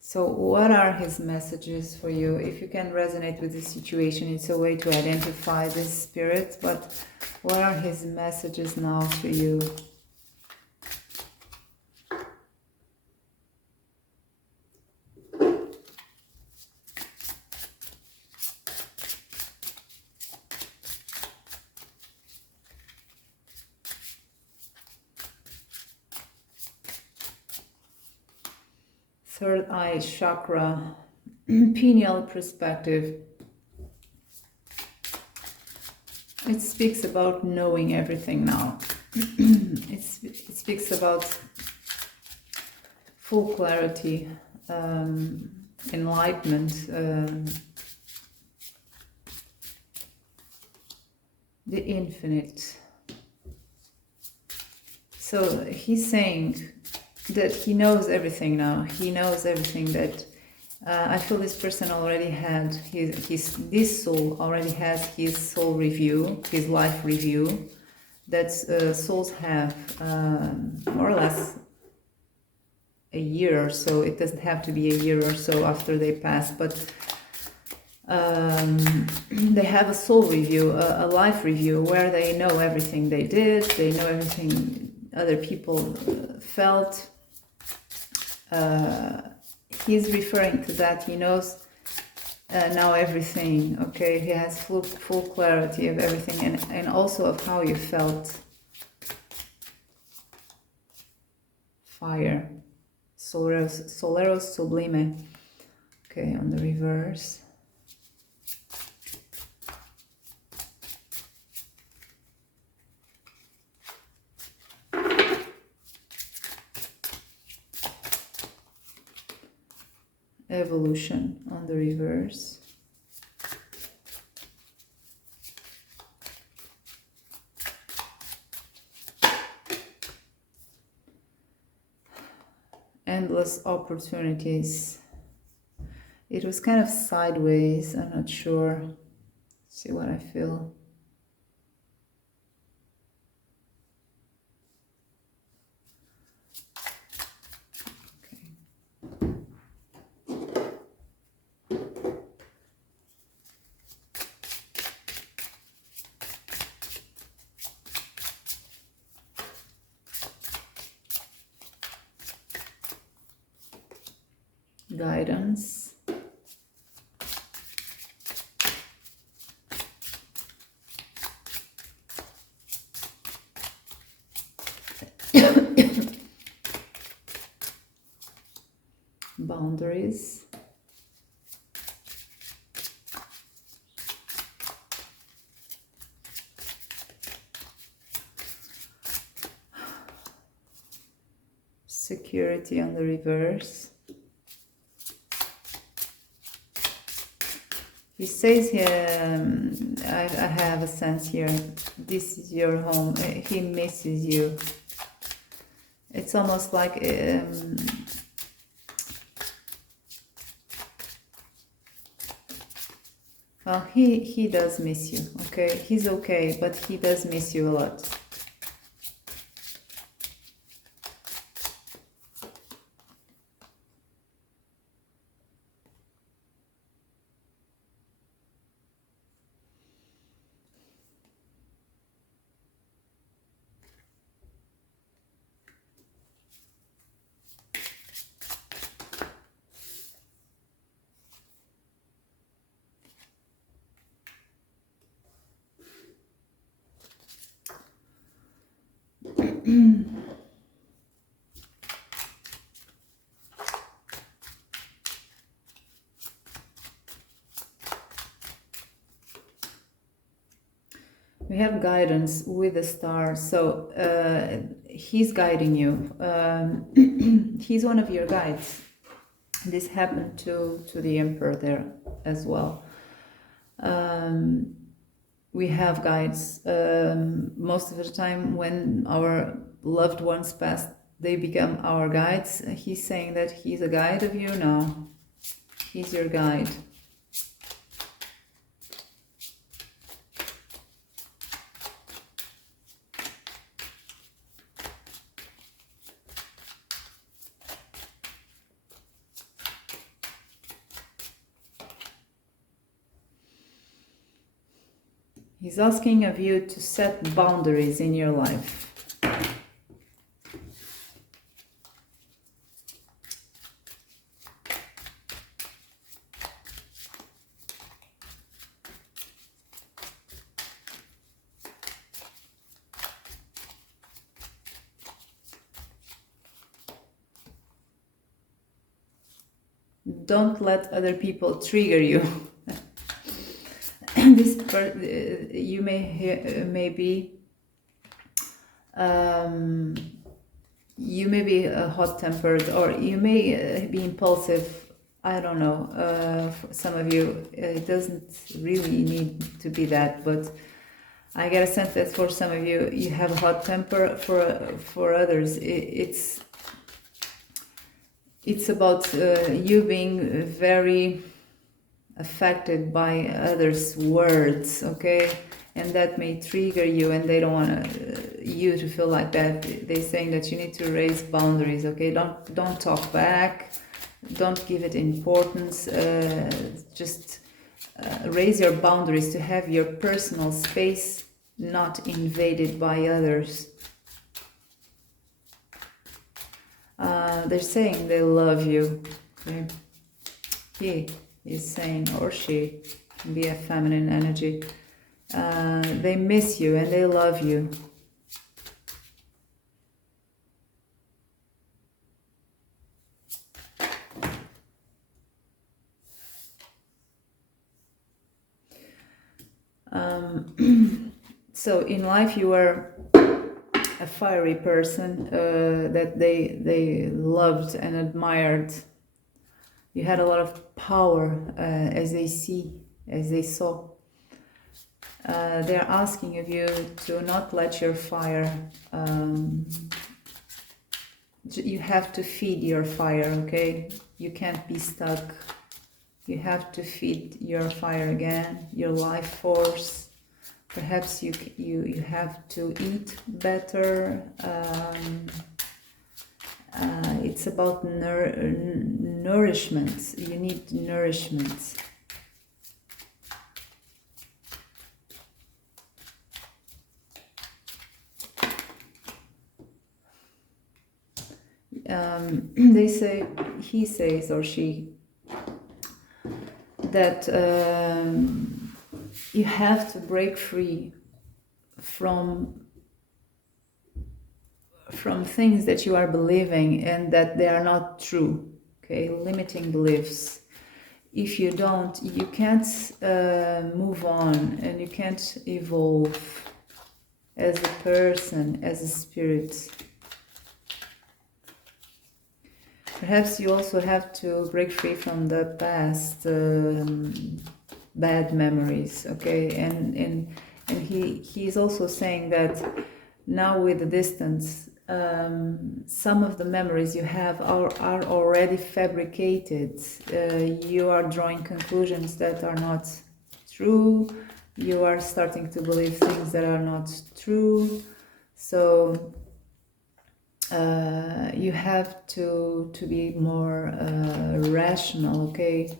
So what are his messages for you? If you can resonate with the situation, it's a way to identify this spirit, but what are his messages now to you? Third eye chakra, pineal perspective. It speaks about knowing everything now. It speaks about full clarity, enlightenment, the infinite. So he's saying that he knows everything now. He knows everything that I feel this person already had this soul already has his soul review, his life review. That souls have more or less a year or so. It doesn't have to be a year or so after they pass, but they have a soul review, a life review, where they know everything they did, they know everything other people felt. He's referring to that. He knows now everything, okay? He has full clarity of everything, and also of how you felt. Fire. Soleros Sublime. Okay, on the reverse. Evolution on the reverse. Endless opportunities. It was kind of sideways, I'm not sure. See what I feel. Guidance. Boundaries. Security on the reverse. He says here, I have a sense here, this is your home, he misses you. It's almost like, well, he does miss you, okay? He's okay, but he does miss you a lot. We have guidance with the star, so he's guiding you. He's one of your guides. This happened to the Emperor there as well. We have guides. Most of the time when our loved ones pass, they become our guides. He's saying that he's a guide of you now. He's your guide. He's asking of you to set boundaries in your life. Don't let other people trigger you. You may be hot-tempered, or you may be impulsive. I don't know. For some of you, it doesn't really need to be that, but I get a sense that for some of you, you have a hot temper. For others, it's about you being very affected by others' words, okay? And that may trigger you, and they don't want you to feel like that. They're saying that you need to raise boundaries, okay? Don't talk back. Don't give it importance. Just raise your boundaries to have your personal space not invaded by others. They're saying they love you, okay? is saying, or she, can be a feminine energy. They miss you and they love you. So in life you are a fiery person that they loved and admired. You had a lot of power as they saw. They're asking of you to not let your fire, you have to feed your fire, okay? You can't be stuck. You have to feed your fire again, your life force. Perhaps you have to eat better. It's about nourishment. You need nourishment. They say, he says or she, that you have to break free from things that you are believing and that they are not true, okay? Limiting beliefs. If you don't, you can't move on and you can't evolve as a person, as a spirit. Perhaps you also have to break free from the past bad memories, okay? And he is also saying that now with the distance, some of the memories you have are already fabricated. You are drawing conclusions that are not true. You are starting to believe things that are not true. So you have to be more rational, okay?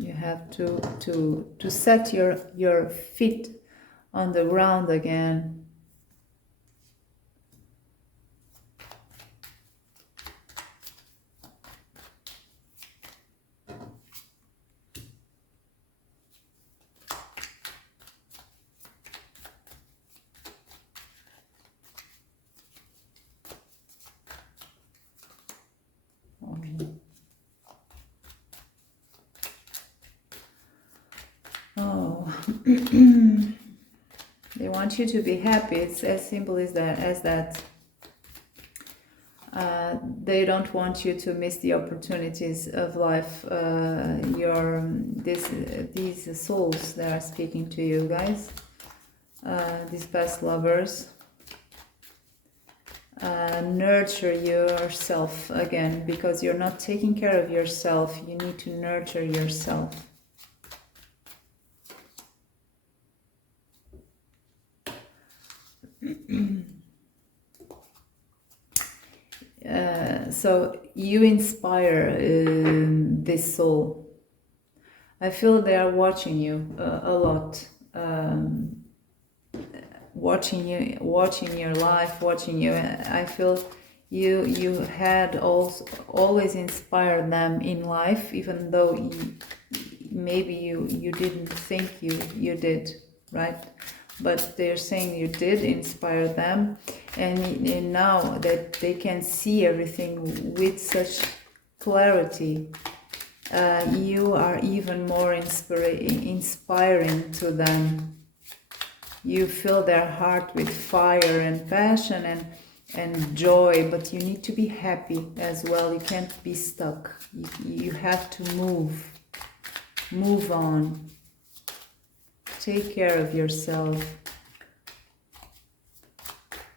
You have to set your feet on the ground again. Oh, they want you to be happy. It's as simple as that. They don't want you to miss the opportunities of life. These souls that are speaking to you guys, these past lovers, nurture yourself again, because you're not taking care of yourself. You need to nurture yourself. So you inspire this soul. I feel they are watching you a lot, watching your life, watching you. I feel you had always inspired them in life, even though maybe you didn't think you did, right? But they're saying you did inspire them, and now that they can see everything with such clarity, you are even more inspiring to them. You fill their heart with fire and passion and joy, but you need to be happy as well. You can't be stuck. You have to move on. Take care of yourself,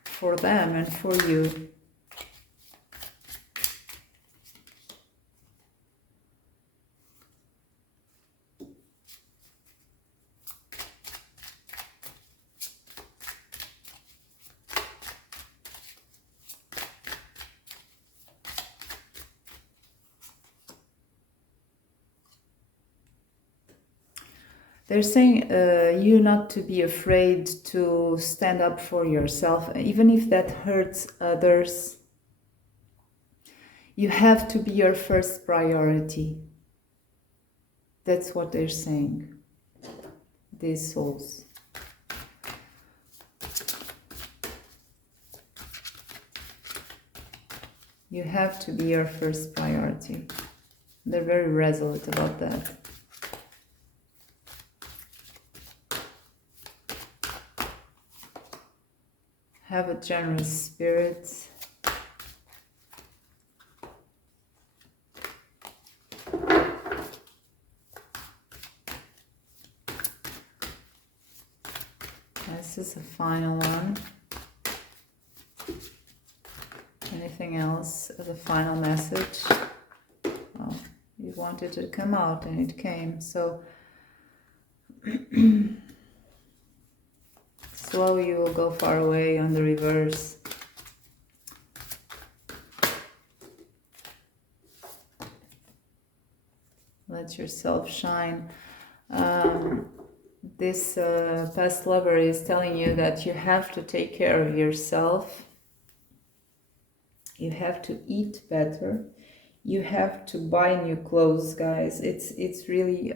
for them and for you. They're saying you not to be afraid to stand up for yourself, even if that hurts others. You have to be your first priority. That's what they're saying, these souls. You have to be your first priority. They're very resolute about that. Have a generous spirit. This is a final one. Anything else as a final message? Oh, you wanted to come out and it came. So slowly you will go far away on the reverse. Let yourself shine. This past lover is telling you that you have to take care of yourself. You have to eat better. You have to buy new clothes, guys. It's really,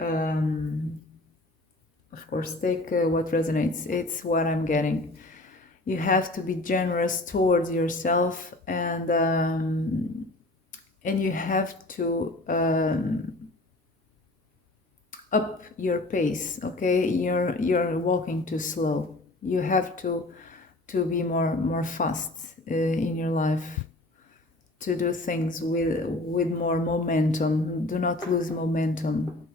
of course, take what resonates. It's what I'm getting. You have to be generous towards yourself, and you have to up your pace. Okay, you're walking too slow. You have to be more fast in your life, to do things with more momentum. Do not lose momentum.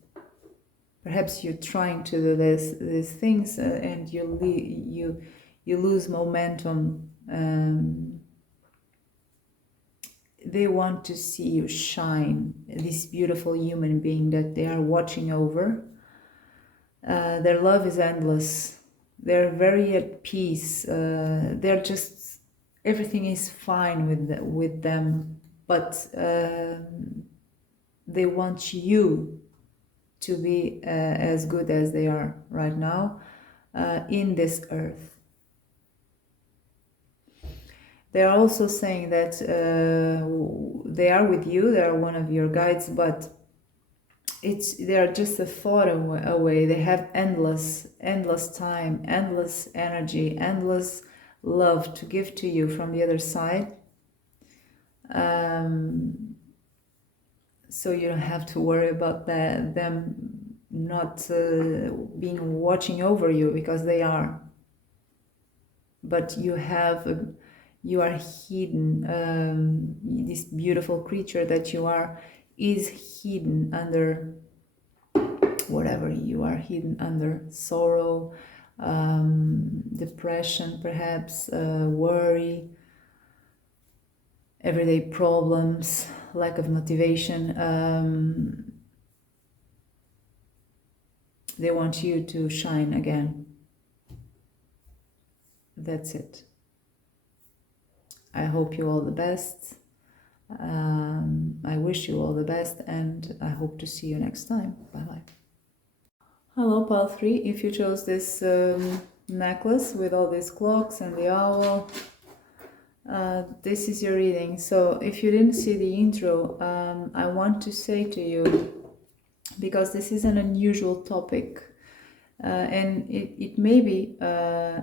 Perhaps you're trying to do these things and you lose momentum. They want to see you shine, this beautiful human being that they are watching over. Their love is endless. They're very at peace. They're just, everything is fine with them, but they want you to be as good as they are right now in this earth. They are also saying that they are with you, they are one of your guides, but they are just a thought away. They have endless time, endless energy, endless love to give to you from the other side. So you don't have to worry about them not being watching over you, because they are. But you are hidden. This beautiful creature that you are is hidden under whatever you are hidden under. Sorrow, depression, perhaps, worry, everyday problems, lack of motivation. They want you to shine again. That's it. I hope you all the best. I wish you all the best, and I hope to see you next time. Bye-bye. Hello, pile 3. If you chose this necklace with all these clocks and the owl, this is your reading. So if you didn't see the intro, I want to say to you, because this is an unusual topic, and it may be,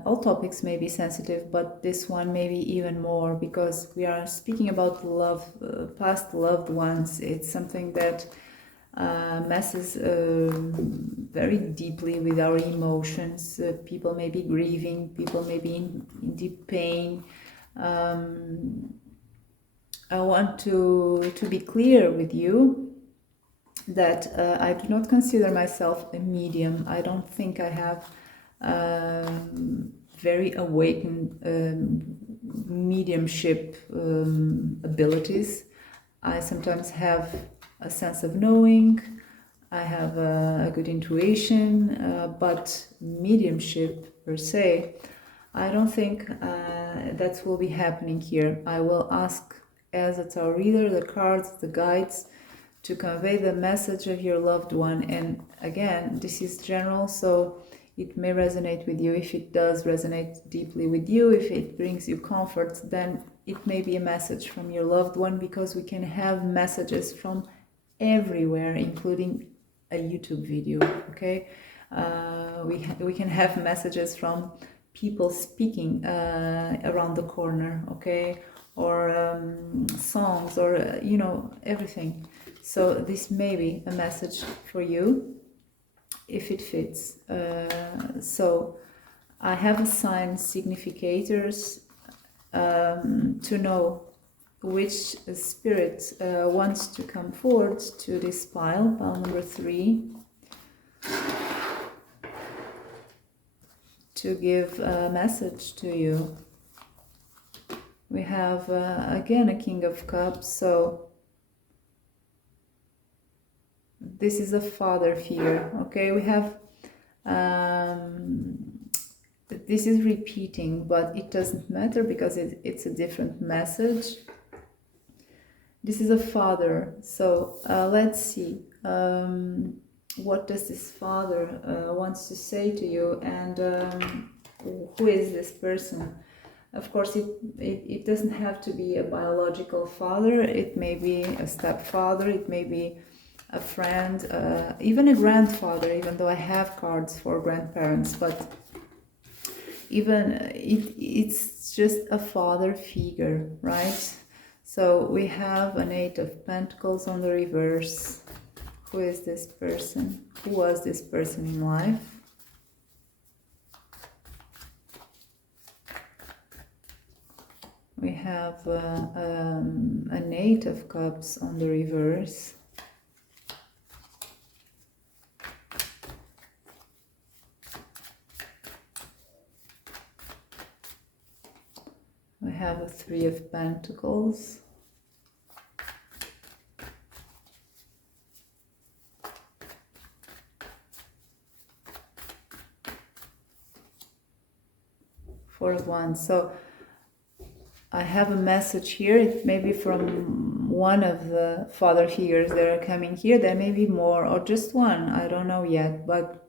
all topics may be sensitive, but this one may be even more, because we are speaking about love, past loved ones. It's something that messes very deeply with our emotions. People may be grieving, people may be in deep pain. I want to be clear with you that I do not consider myself a medium. I don't think I have very awakened mediumship abilities. I sometimes have a sense of knowing, I have a good intuition, but mediumship per se, I don't think that will be happening here. I will ask, as a tarot reader, the cards, the guides, to convey the message of your loved one. And again, this is general, so it may resonate with you. If it does resonate deeply with you, if it brings you comfort, then it may be a message from your loved one, because we can have messages from everywhere, including a YouTube video, okay? We can have messages from people speaking around the corner, okay? Or songs, or you know, everything. So this may be a message for you if it fits. So I have assigned significators to know which spirit wants to come forward to this pile number 3, to give a message to you. We have again a King of Cups, so this is a father figure, okay? We have this is repeating, but it doesn't matter because it's a different message. This is a father, so let's see what does this father wants to say to you, and who is this person? Of course, it doesn't have to be a biological father. It may be a stepfather, it may be a friend, even a grandfather, even though I have cards for grandparents, but even it's just a father figure, right? So we have an 8 of Pentacles on the reverse. Who is this person? Who was this person in life? We have an 8 of Cups on the reverse. We have a 3 of Pentacles. Four of Wands. So I have a message here. It may be from one of the father figures that are coming here. There may be more, or just one. I don't know yet, but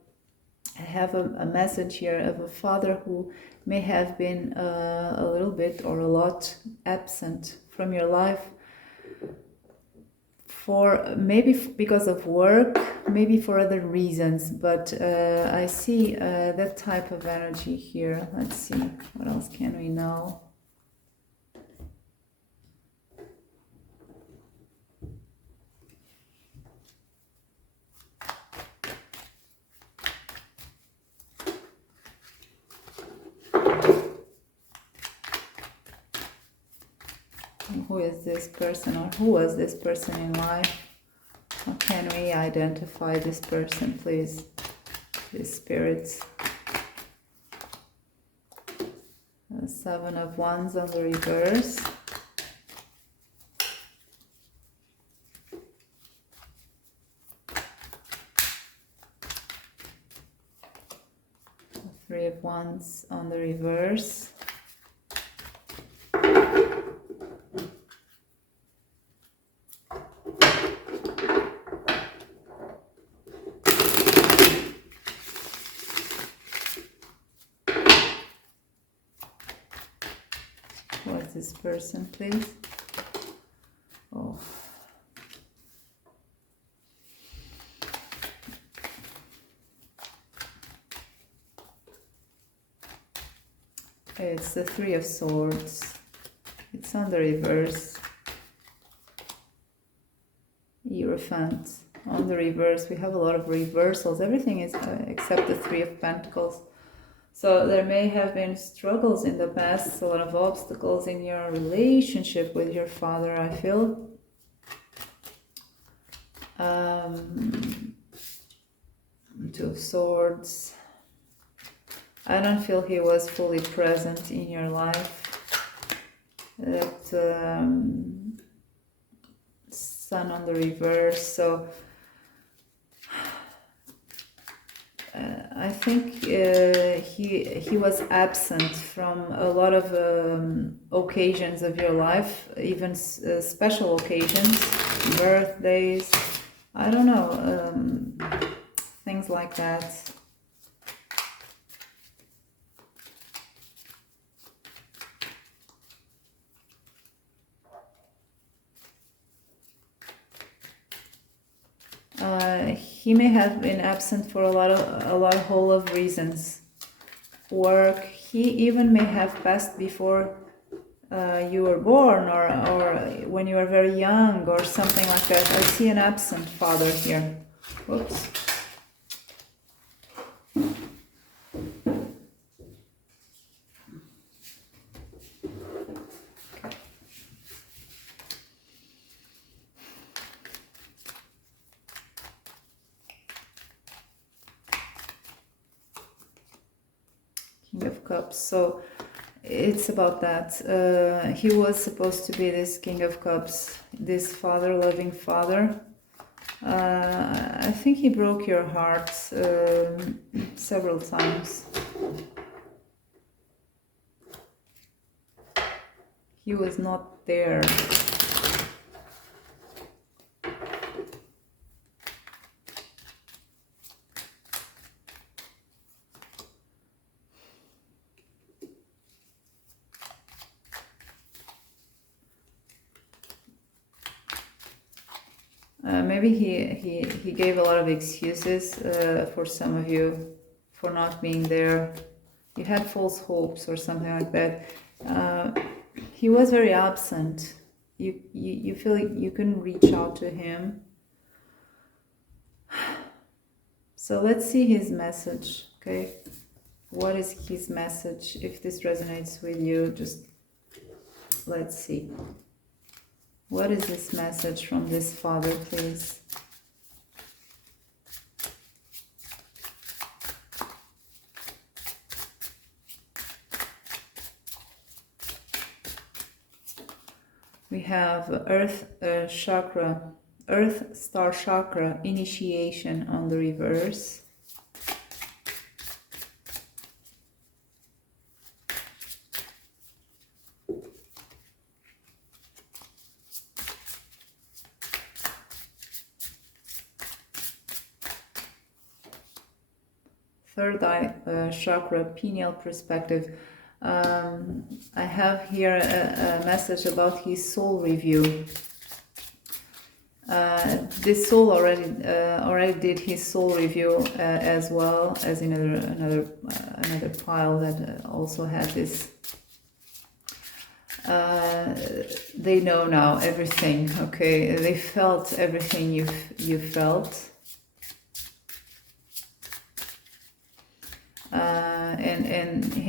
I have a message here of a father who may have been a little bit or a lot absent from your life, for maybe because of work, maybe for other reasons, but I see that type of energy here. Let's see, what else can we know? Who is this person, or who was this person in life? How can we identify this person, please? These spirits. The 7 of Wands on the reverse. The 3 of Wands on the reverse. What's this person, please? Oh. It's the 3 of Swords. It's on the reverse. Hierophant on the reverse. We have a lot of reversals. Everything is except the 3 of Pentacles. So there may have been struggles in the past, a lot of obstacles in your relationship with your father, I feel. 2 of Swords. I don't feel he was fully present in your life. That Sun on the reverse. So I think he was absent from a lot of occasions of your life, even special occasions. birthdays, I don't know, things like that. He may have been absent for a whole of reasons. Work. He even may have passed before you were born, or when you were very young, or something like that. I see an absent father here. Whoops. King of Cups. So it's about that. He was supposed to be this King of Cups, this father, loving father. I think he broke your heart several times. He was not there. Maybe he gave a lot of excuses for some of you for not being there. You had false hopes or something like that. He was very absent. You feel like you couldn't reach out to him. So let's see his message, okay? What is his message? If this resonates with you, just let's see. What is this message from this father, please? We have Earth Chakra, Earth Star Chakra, initiation on the reverse. Third eye chakra, pineal perspective. I have here a message about his soul review. This soul already did his soul review as well as in another pile that also had this. They know now everything. Okay, they felt everything you felt.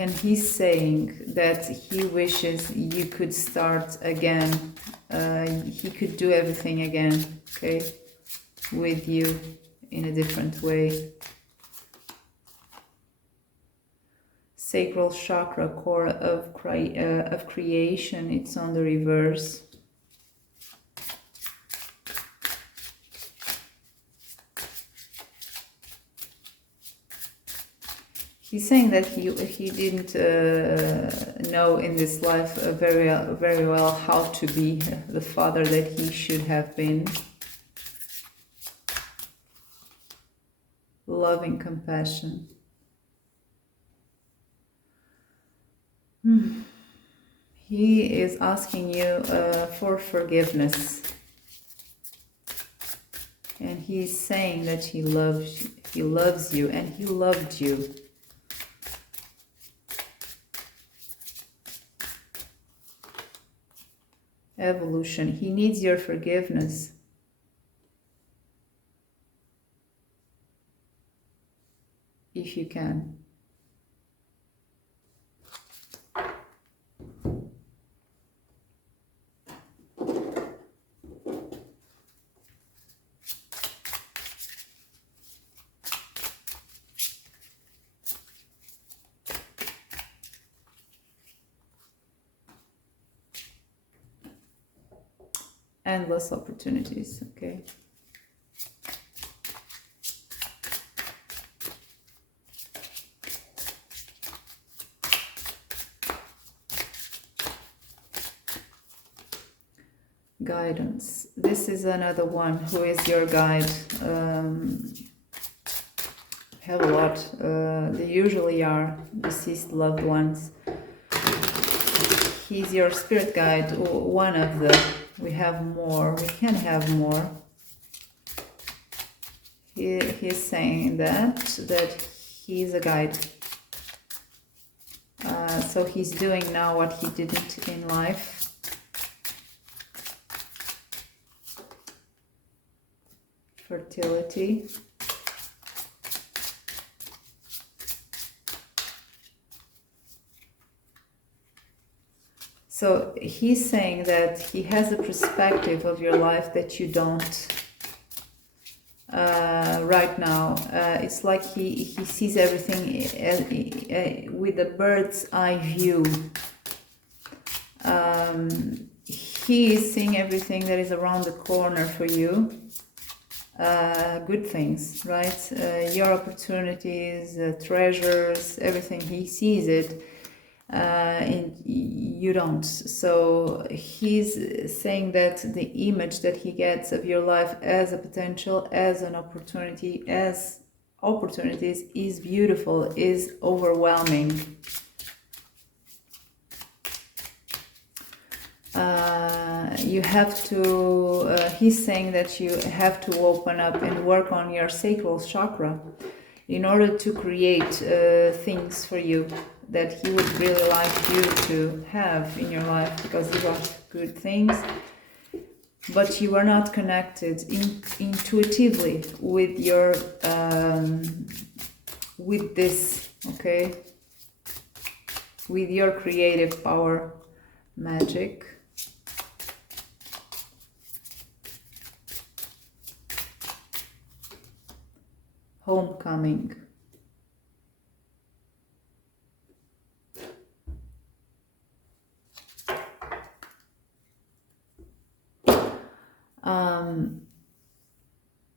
And he's saying that he wishes you could start again. He could do everything again, okay, with you in a different way. Sacral chakra, core of creation. It's on the reverse. He's saying that he didn't know in this life very well how to be the father that he should have been. Loving compassion. He is asking you for forgiveness. And he's saying that he loves you and he loved you. Evolution. He needs your forgiveness. If you can. Endless opportunities, okay? Guidance. This is another one. Who is your guide? Have a lot. They usually are deceased loved ones. He's your spirit guide. One of the. We have more. We can have more. He's saying that he's a guide. So he's doing now what he didn't in life. Fertility. So he's saying that he has a perspective of your life that you don't right now. It's like he sees everything with a bird's eye view. He is seeing everything that is around the corner for you. Good things, right? Your opportunities, treasures, everything. He sees it. And you don't. So he's saying that the image that he gets of your life as a potential, as an opportunity, as opportunities is beautiful, is overwhelming. You have to, he's saying that you have to open up and work on your sacral chakra in order to create things for you that he would really like you to have in your life, because you want good things, but you are not connected intuitively with your with this, okay, with your creative power, magic. Homecoming.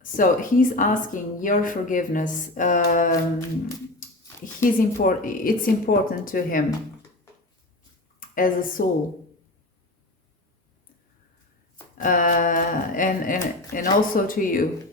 So he's asking your forgiveness. It's important to him as a soul, and also to you.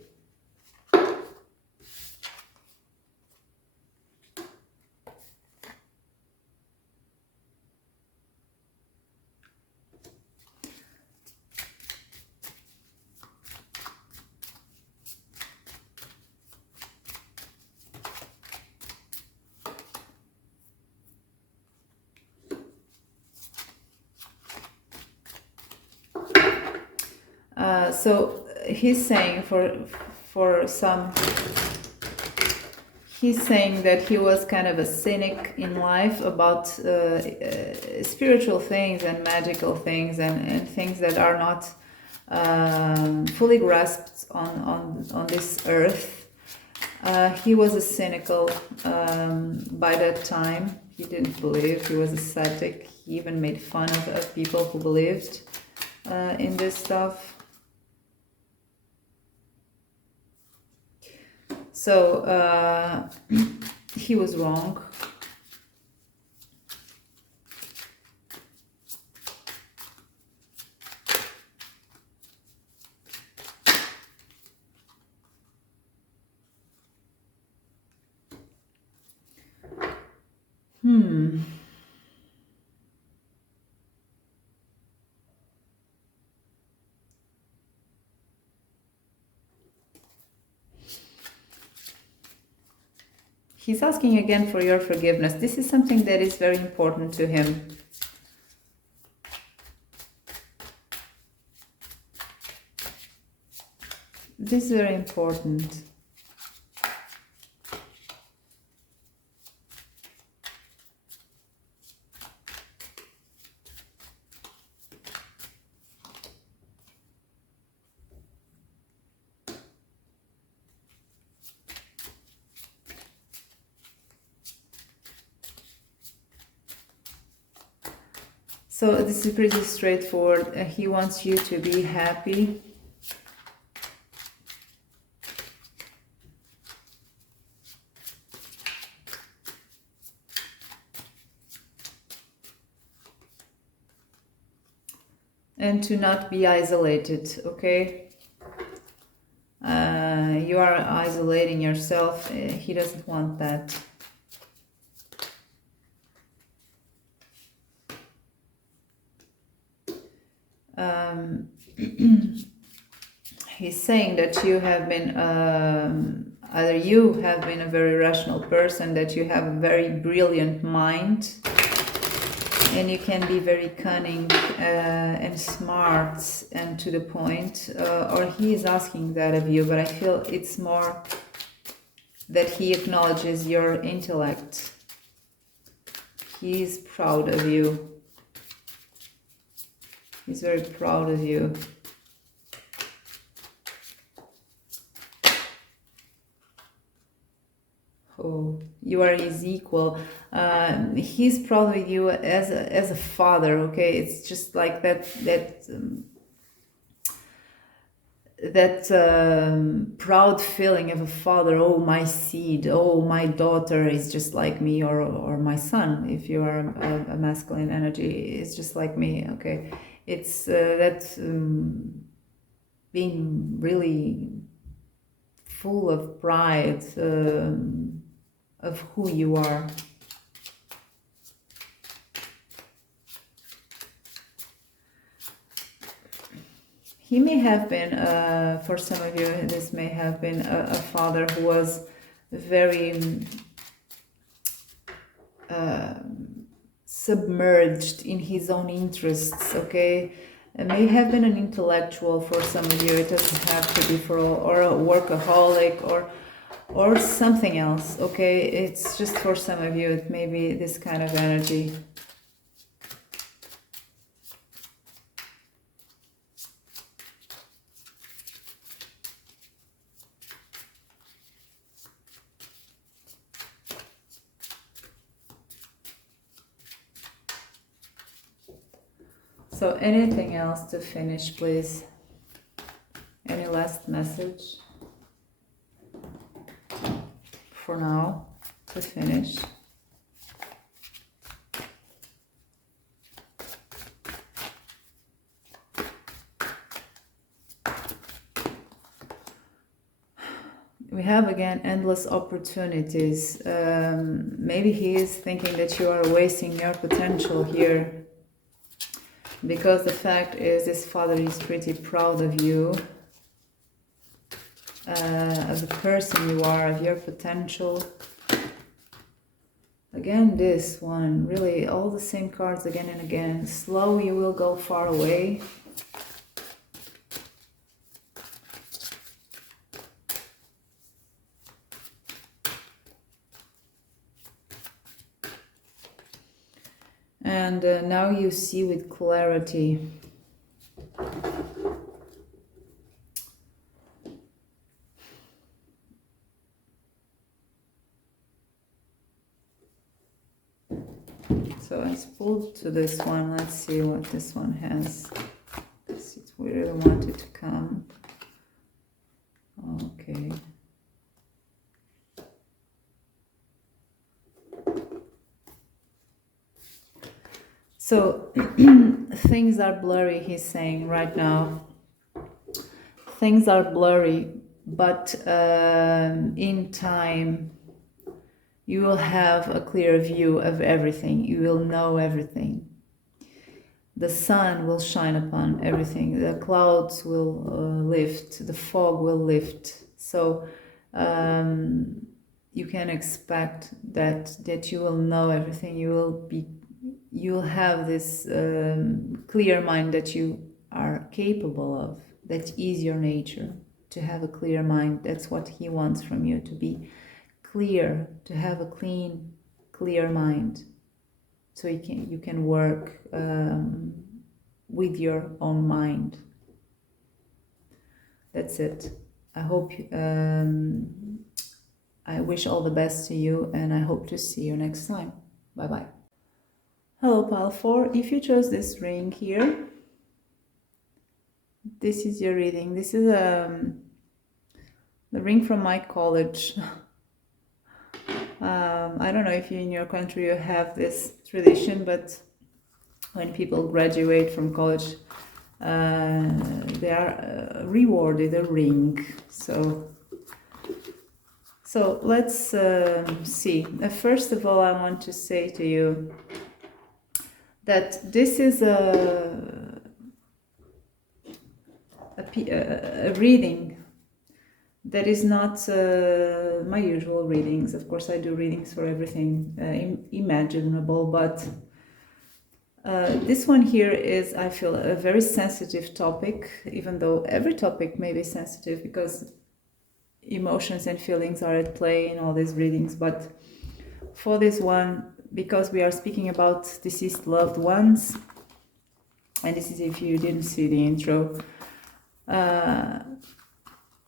So he's saying for some, he's saying that he was kind of a cynic in life about spiritual things and magical things and things that are not fully grasped on this earth. He was a cynical by that time. He didn't believe. He was ascetic. He even made fun of people who believed in this stuff. So he was wrong. He's asking again for your forgiveness. This is something that is very important to him. This is very important. So this is pretty straightforward. He wants you to be happy. and to not be isolated, okay? You are isolating yourself. He doesn't want that. He's saying that you have been, either you have been a very rational person, that you have a very brilliant mind, and you can be very cunning and smart and to the point, or he is asking that of you, but I feel it's more that he acknowledges your intellect. He is proud of you. He's very proud of you. Oh, you are his equal. He's proud of you as a father. Okay, it's just like that proud feeling of a father. Oh, my seed. Oh, my daughter is just like me, or my son. If you are a masculine energy, is just like me. Okay, it's being really full of pride. Of who you are. He may have been, for some of you, this may have been a father who was very submerged in his own interests, okay? It may have been an intellectual for some of you. It doesn't have to be for all, or a workaholic, or something else, okay? It's just for some of you, it may be this kind of energy. So anything else to finish, please? Any last message? For now, to finish. We have again endless opportunities. Maybe he is thinking that you are wasting your potential here, because the fact is this father is pretty proud of you. Of the person you are, of your potential. Again, this one, really all the same cards again and again. Slow, you will go far away. And now you see with clarity. So I pulled to this one. Let's see what this one has. We really want it to come. Okay. So things are blurry, he's saying right now. Things are blurry, but in time you will have a clear view of everything. You will know everything. The sun will shine upon everything. The clouds will lift. The fog will lift. So you can expect that you will know everything. You will have this clear mind that you are capable of. That is your nature, to have a clear mind. That's what he wants from you, to be clear, to have a clean, clear mind. So you can work with your own mind. That's it. I hope, I wish all the best to you, and I hope to see you next time. Bye-bye. Hello, Pile 4. If you chose this ring here, this is your reading. This is the ring from my college. I don't know if you in your country you have this tradition, but when people graduate from college, they are rewarded a ring. So let's see. First of all, I want to say to you that this is a reading that is not my usual readings. Of course, I do readings for everything imaginable, but this one here is, I feel, a very sensitive topic, even though every topic may be sensitive because emotions and feelings are at play in all these readings. But for this one, because we are speaking about deceased loved ones, and this is if you didn't see the intro,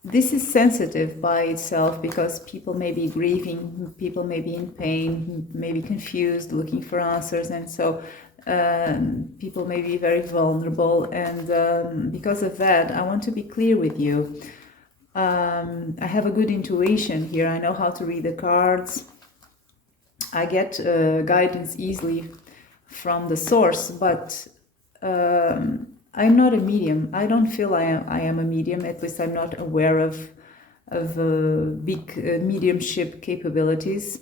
this is sensitive by itself because people may be grieving, people may be in pain, may be confused, looking for answers, and so people may be very vulnerable. And because of that, I want to be clear with you. I have a good intuition here. I know how to read the cards. I get guidance easily from the source, but I'm not a medium. I don't feel I am a medium. At least I'm not aware of big mediumship capabilities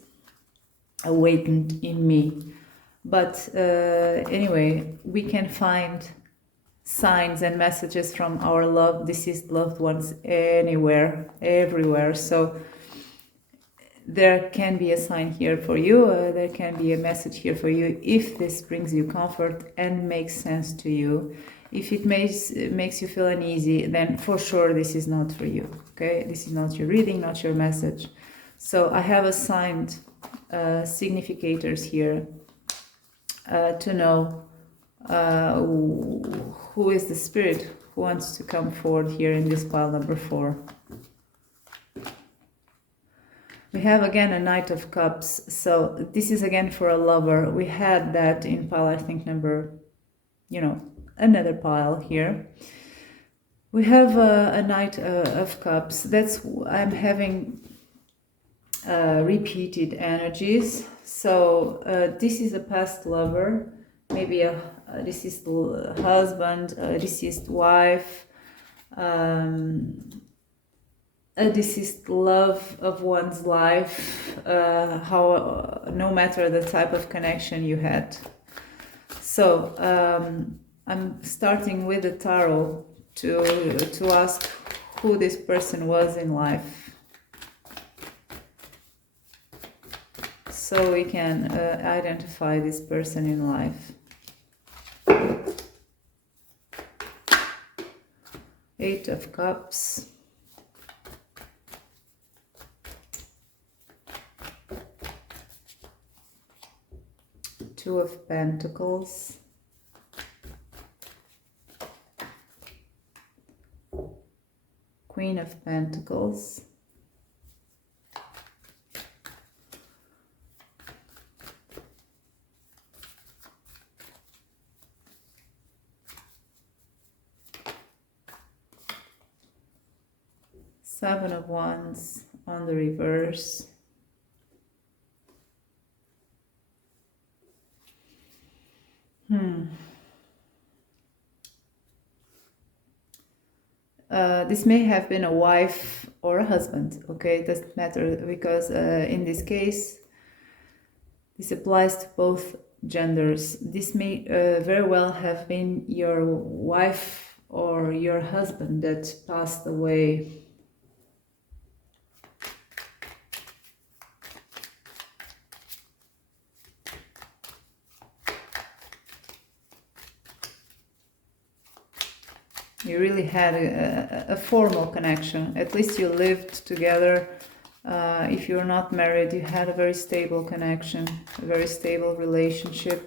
awakened in me. But anyway, we can find signs and messages from our deceased loved ones anywhere, everywhere. So there can be a sign here for you. There can be a message here for you if this brings you comfort and makes sense to you. If it makes you feel uneasy, then for sure this is not for you. Okay, this is not your reading, not your message. So I have assigned significators here to know who is the spirit who wants to come forward here in this pile number 4. We have again a Knight of Cups, so this is again for a lover. We had that in pile, I think, number, another pile here. We have a Knight of Cups. I'm having repeated energies. So this is a past lover, maybe a deceased husband, a deceased wife, a deceased love of one's life, no matter the type of connection you had. So I'm starting with the tarot to ask who this person was in life, so we can identify this person in life. 8 of Cups. Two of Pentacles. Queen of Pentacles. Seven of Wands on the reverse. This may have been a wife or a husband, okay? It doesn't matter, because in this case, this applies to both genders. This may very well have been your wife or your husband that passed away. You really had a formal connection. At least you lived together. If you're not married, you had a very stable connection, a very stable relationship.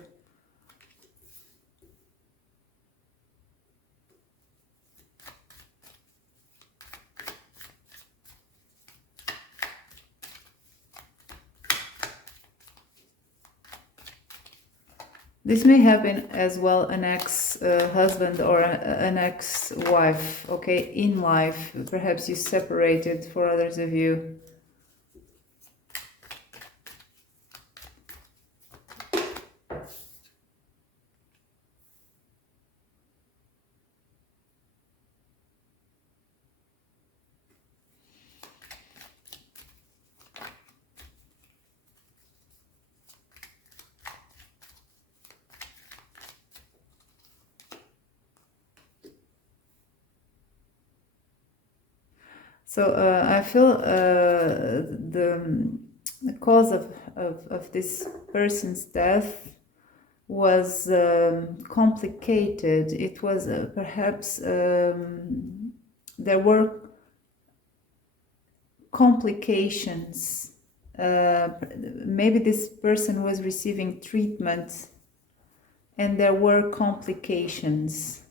This may have been as well an ex-husband or an ex-wife, okay, in life. Perhaps you separated, for others of you. So I feel the cause of this person's death was complicated. It was perhaps there were complications. Maybe this person was receiving treatment and there were complications.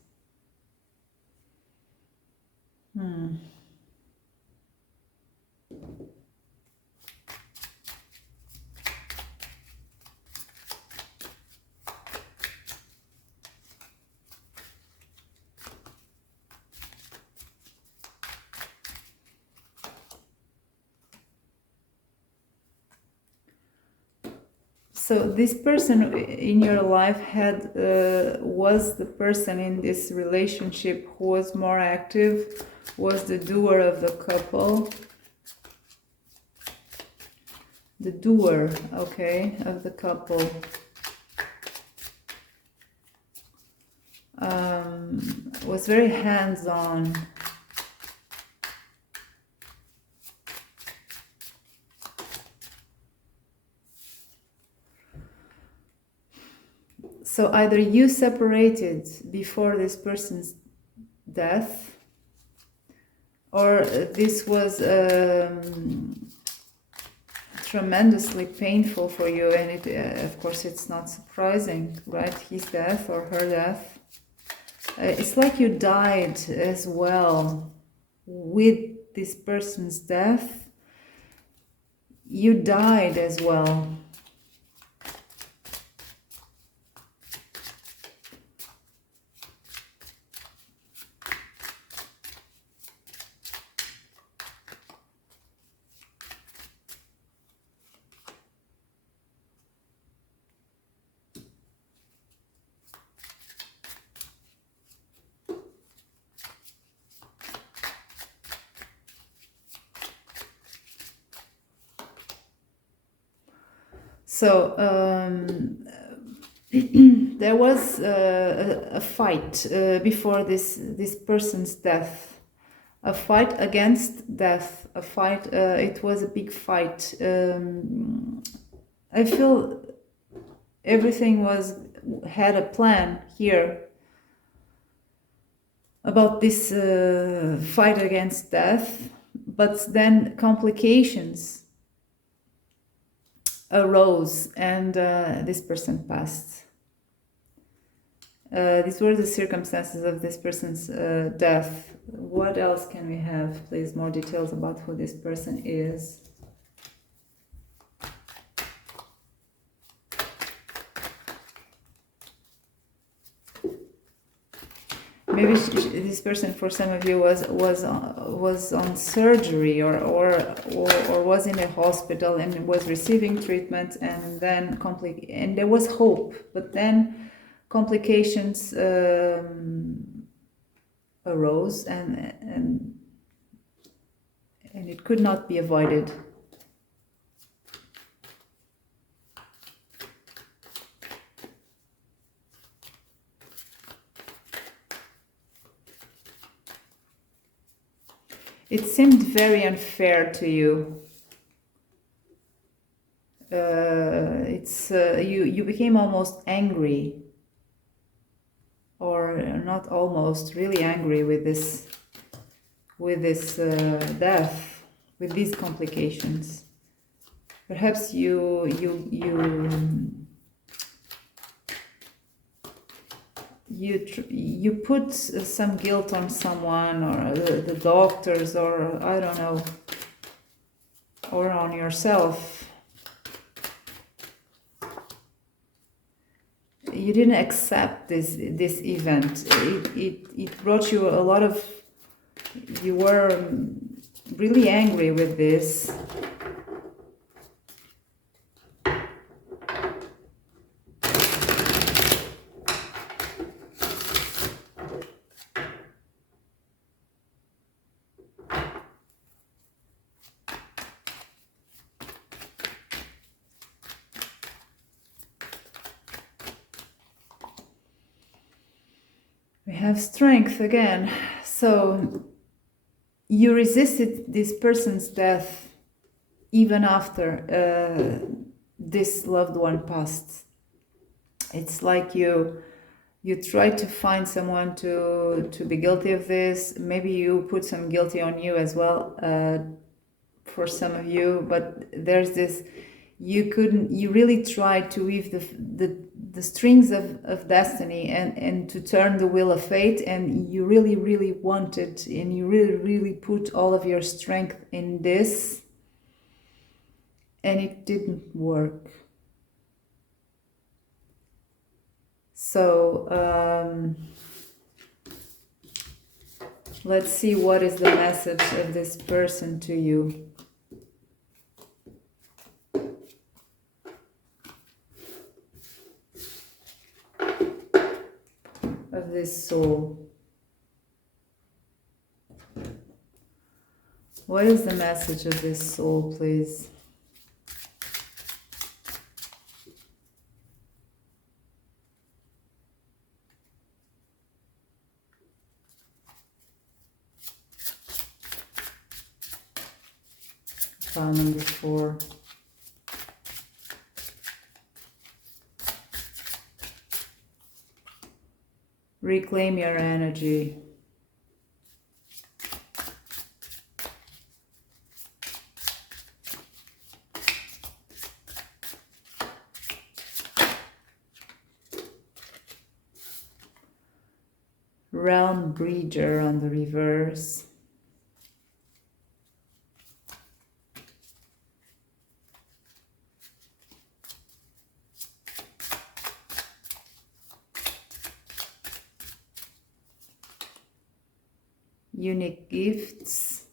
So this person in your life was the person in this relationship who was more active, was the doer of the couple. The doer, okay, of the couple. Was very hands-on. So either you separated before this person's death, or this was tremendously painful for you, and it, of course, it's not surprising, right? His death or her death. It's like you died as well with this person's death. You died as well. So there was a fight before this person's death, a fight against death, a fight. It was a big fight. I feel everything had a plan here about this fight against death, but then complications arose and this person passed. These were the circumstances of this person's death. What else can we have, please? More details about who this person is. Maybe this person, for some of you, was on surgery or was in a hospital and was receiving treatment, and then and there was hope, but then complications arose, and it could not be avoided. It seemed very unfair to you. You became almost angry, or not almost, really angry with this death, with these complications. Perhaps you put some guilt on someone, or the doctors, or I don't know, or on yourself. You didn't accept this event. It brought you a lot of. You were really angry with this. We have strength again. So you resisted this person's death even after this loved one passed. It's like you try to find someone to be guilty of this. Maybe you put some guilty on you as well, for some of you, but there's this, you really tried to weave the strings of destiny and to turn the wheel of fate, and you really wanted, and you really put all of your strength in this, and it didn't work. So let's see what is the message of this person to you. Of this soul. What is the message of this soul, please? File number 4. Reclaim your energy. Realm Breeder on the reverse. Unique gifts.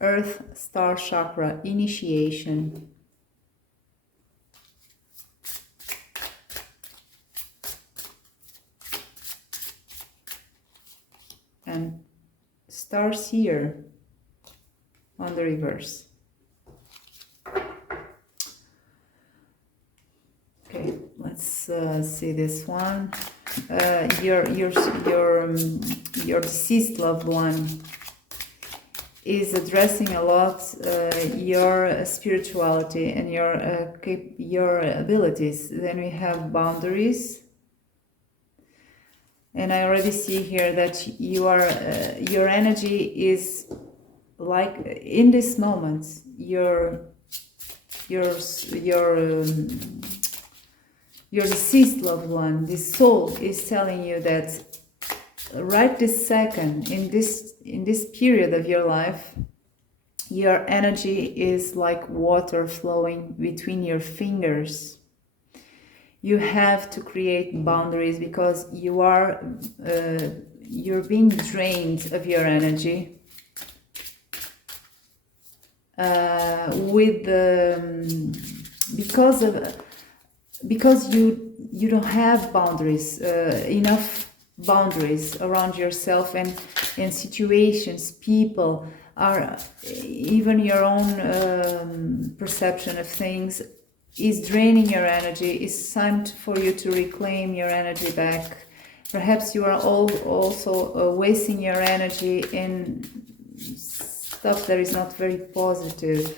Earth Star Chakra initiation. And Star Seer on the reverse. Okay, let's see this one. Your deceased loved one is addressing a lot your spirituality and your abilities. Then we have boundaries. And I already see here that you are your energy is like in this moment your deceased loved one, this soul is telling you that right this second, in this period of your life, your energy is like water flowing between your fingers. You have to create boundaries because you're being drained of your energy because you don't have boundaries, enough boundaries around yourself and situations, people, are even your own perception of things is draining your energy. It's time for you to reclaim your energy back. Perhaps you are also wasting your energy in stuff that is not very positive.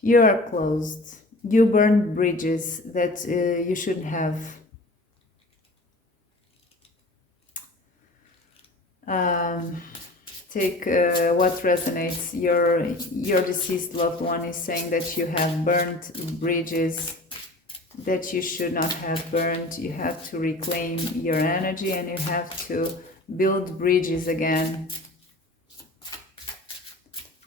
You are closed. You burned bridges that you shouldn't have. Take what resonates. Your deceased loved one is saying that you have burned bridges that you should not have burned. You have to reclaim your energy and you have to build bridges again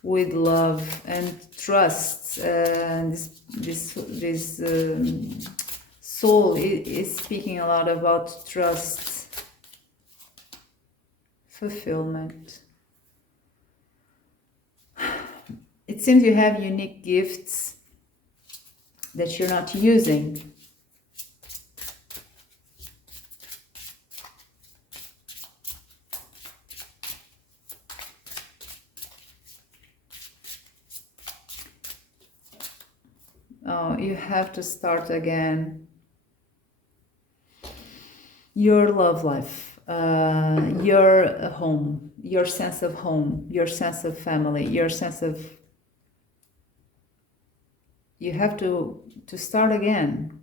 with love and trust. This soul is speaking a lot about trust, fulfillment. It seems you have unique gifts that you're not using. now you have to start again your love life, your home, your sense of home, your sense of family, your sense of... You have to start again.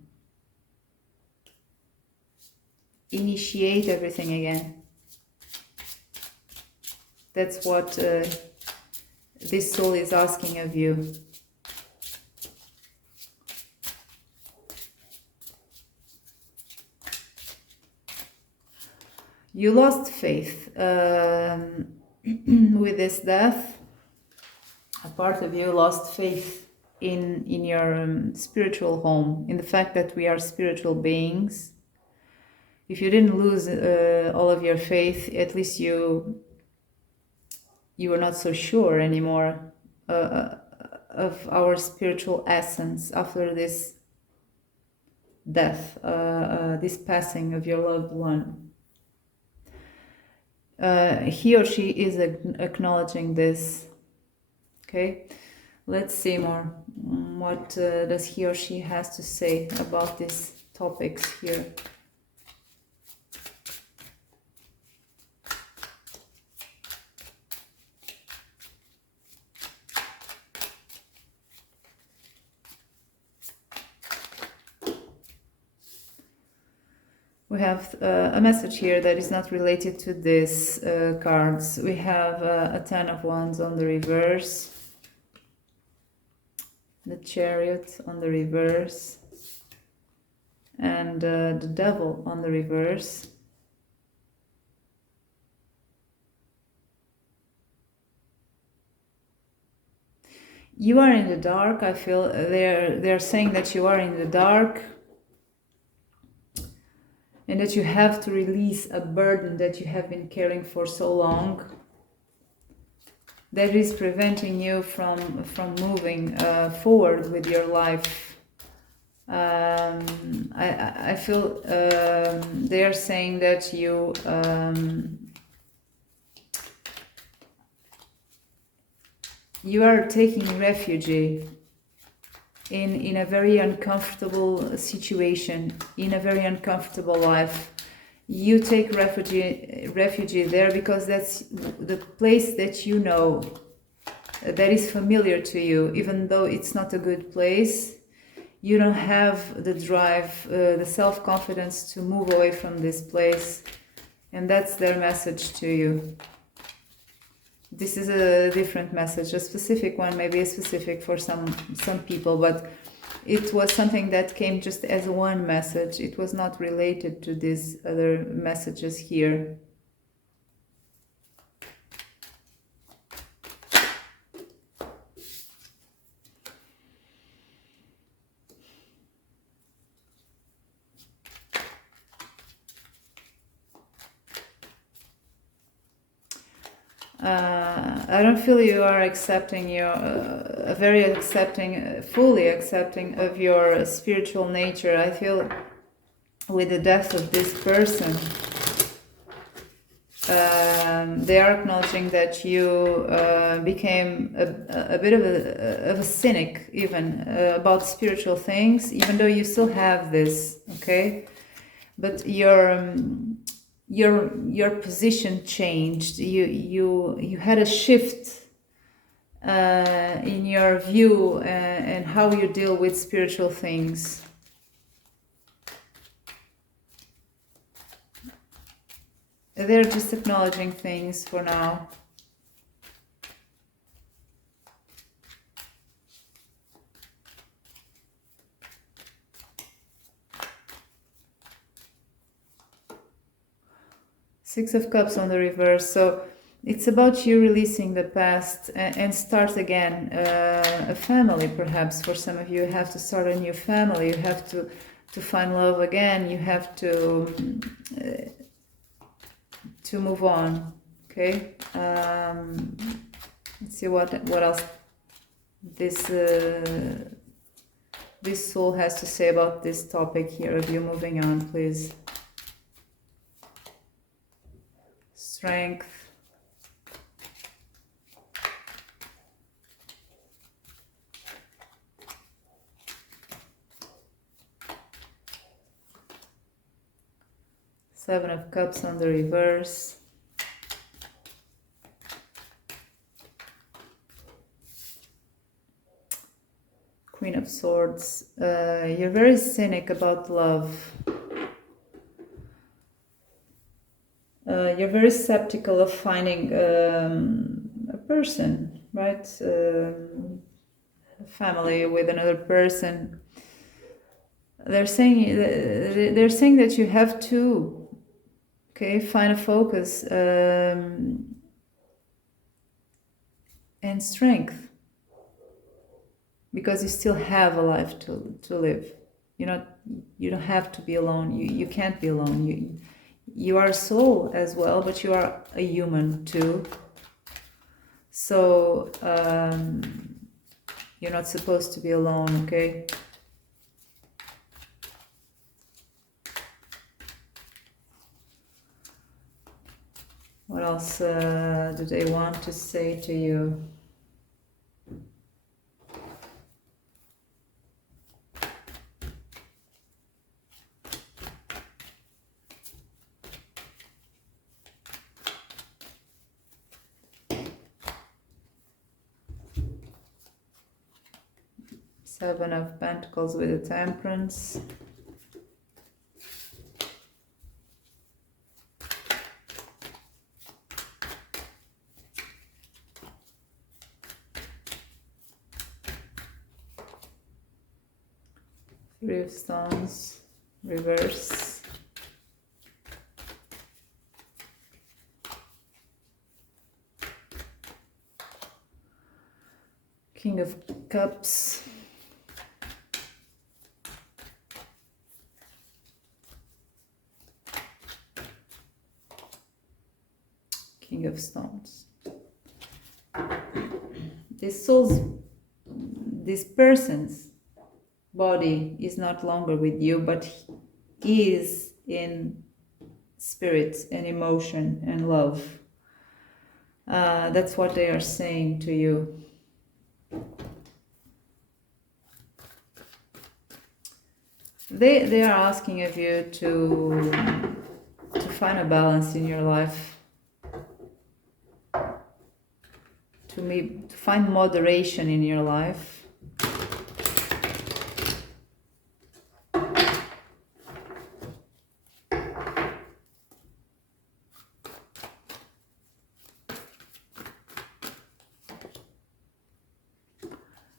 Initiate everything again. That's what this soul is asking of you. You lost faith with this death. A part of you lost faith in your spiritual home, in the fact that we are spiritual beings. If you didn't lose all of your faith, at least you were not so sure anymore of our spiritual essence after this death, this passing of your loved one. He or she is acknowledging this. Okay, let's see more. What does he or she has to say about these topics here? We have a message here that is not related to these cards. We have a Ten of Wands on the reverse, the Chariot on the reverse, and the Devil on the reverse. You are in the dark. I feel they're saying that you are in the dark, and that you have to release a burden that you have been carrying for so long, that is preventing you from moving forward with your life. I feel they are saying that you are taking refuge in a very uncomfortable situation, in a very uncomfortable life. You take refuge there because that's the place that you know, that is familiar to you, even though it's not a good place. You don't have the drive, the self-confidence to move away from this place, and that's their message to you. This is a different message, a specific one, maybe a specific for some people, but it was something that came just as one message. It was not related to these other messages here. I don't feel you are accepting fully accepting of your spiritual nature. I feel with the death of this person, they are acknowledging that you became a bit of a cynic even about spiritual things, even though you still have this, okay? But your position changed. You had a shift in your view and how you deal with spiritual things. They're just acknowledging things for now. Six of Cups on the reverse. So it's about you releasing the past and start again. A family, perhaps, for some of you. You have to start a new family. You have to find love again. You have to move on. Okay. Let's see what else this soul has to say about this topic here of you moving on, please. Strength. Seven of Cups on the reverse. Queen of Swords. You're very cynic about love. You're very skeptical of finding a person, right? Family with another person. They're saying that you have to, okay, find a focus and strength, because you still have a life to live. You don't have to be alone. You can't be alone. You are a soul as well, but you are a human too. So you're not supposed to be alone, okay? What else do they want to say to you? Seven of Pentacles with the Temperance. Three of Stones, reverse. King of Cups. King of Stones. This person's body is not longer with you, but he is in spirit and emotion and love. That's what they are saying to you. They are asking of you to find a balance in your life. To find moderation in your life.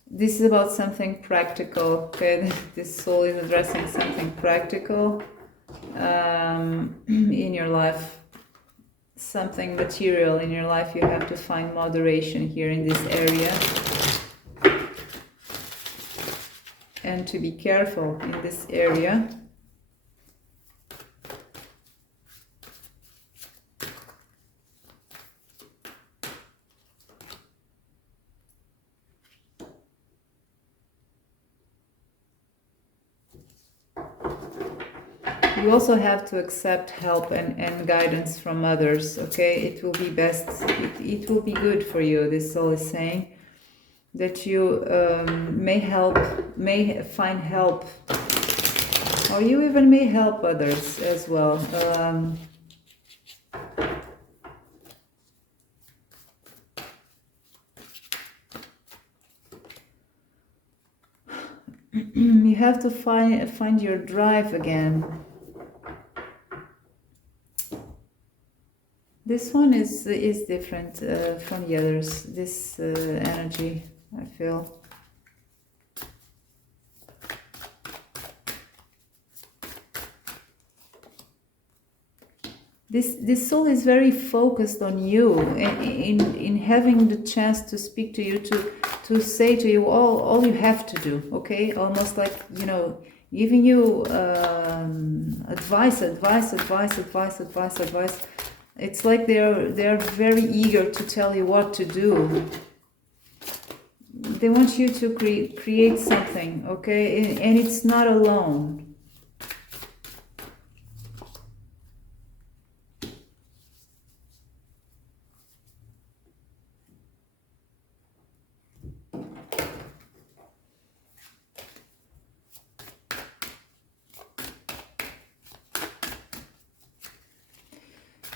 This is about something practical, okay? This soul is addressing something practical in your life. Something material in your life. You have to find moderation here in this area. And to be careful in this area. You also have to accept help and guidance from others, okay? It will be best, it will be good for you, this soul is saying. That you may find help. Or you even may help others as well. You have to find your drive again. This one is different from the others. This energy, I feel. This soul is very focused on you, in having the chance to speak to you, to say to you all you have to do, okay? Almost like, giving you advice. It's like they're very eager to tell you what to do. They want you to create something, okay? And it's not alone.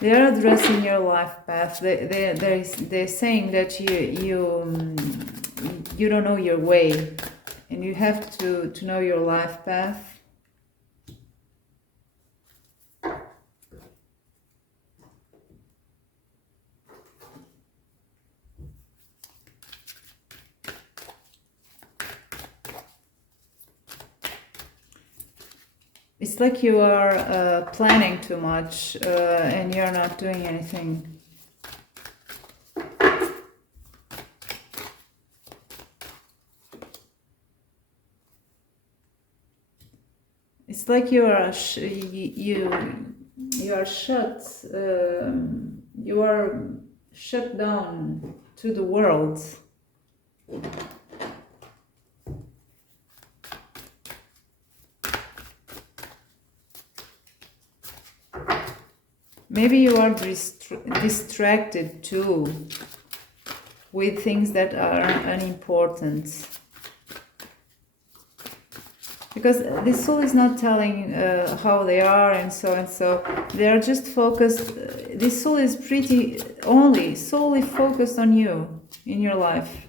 They are addressing your life path. They're saying that you don't know your way, and you have to know your life path. It's like you are planning too much and you're not doing anything. It's like you are you are shut. You are shut down to the world. Maybe you are distracted too with things that are unimportant. Because this soul is not telling how they are and so. They are just focused. This soul is solely focused on you in your life.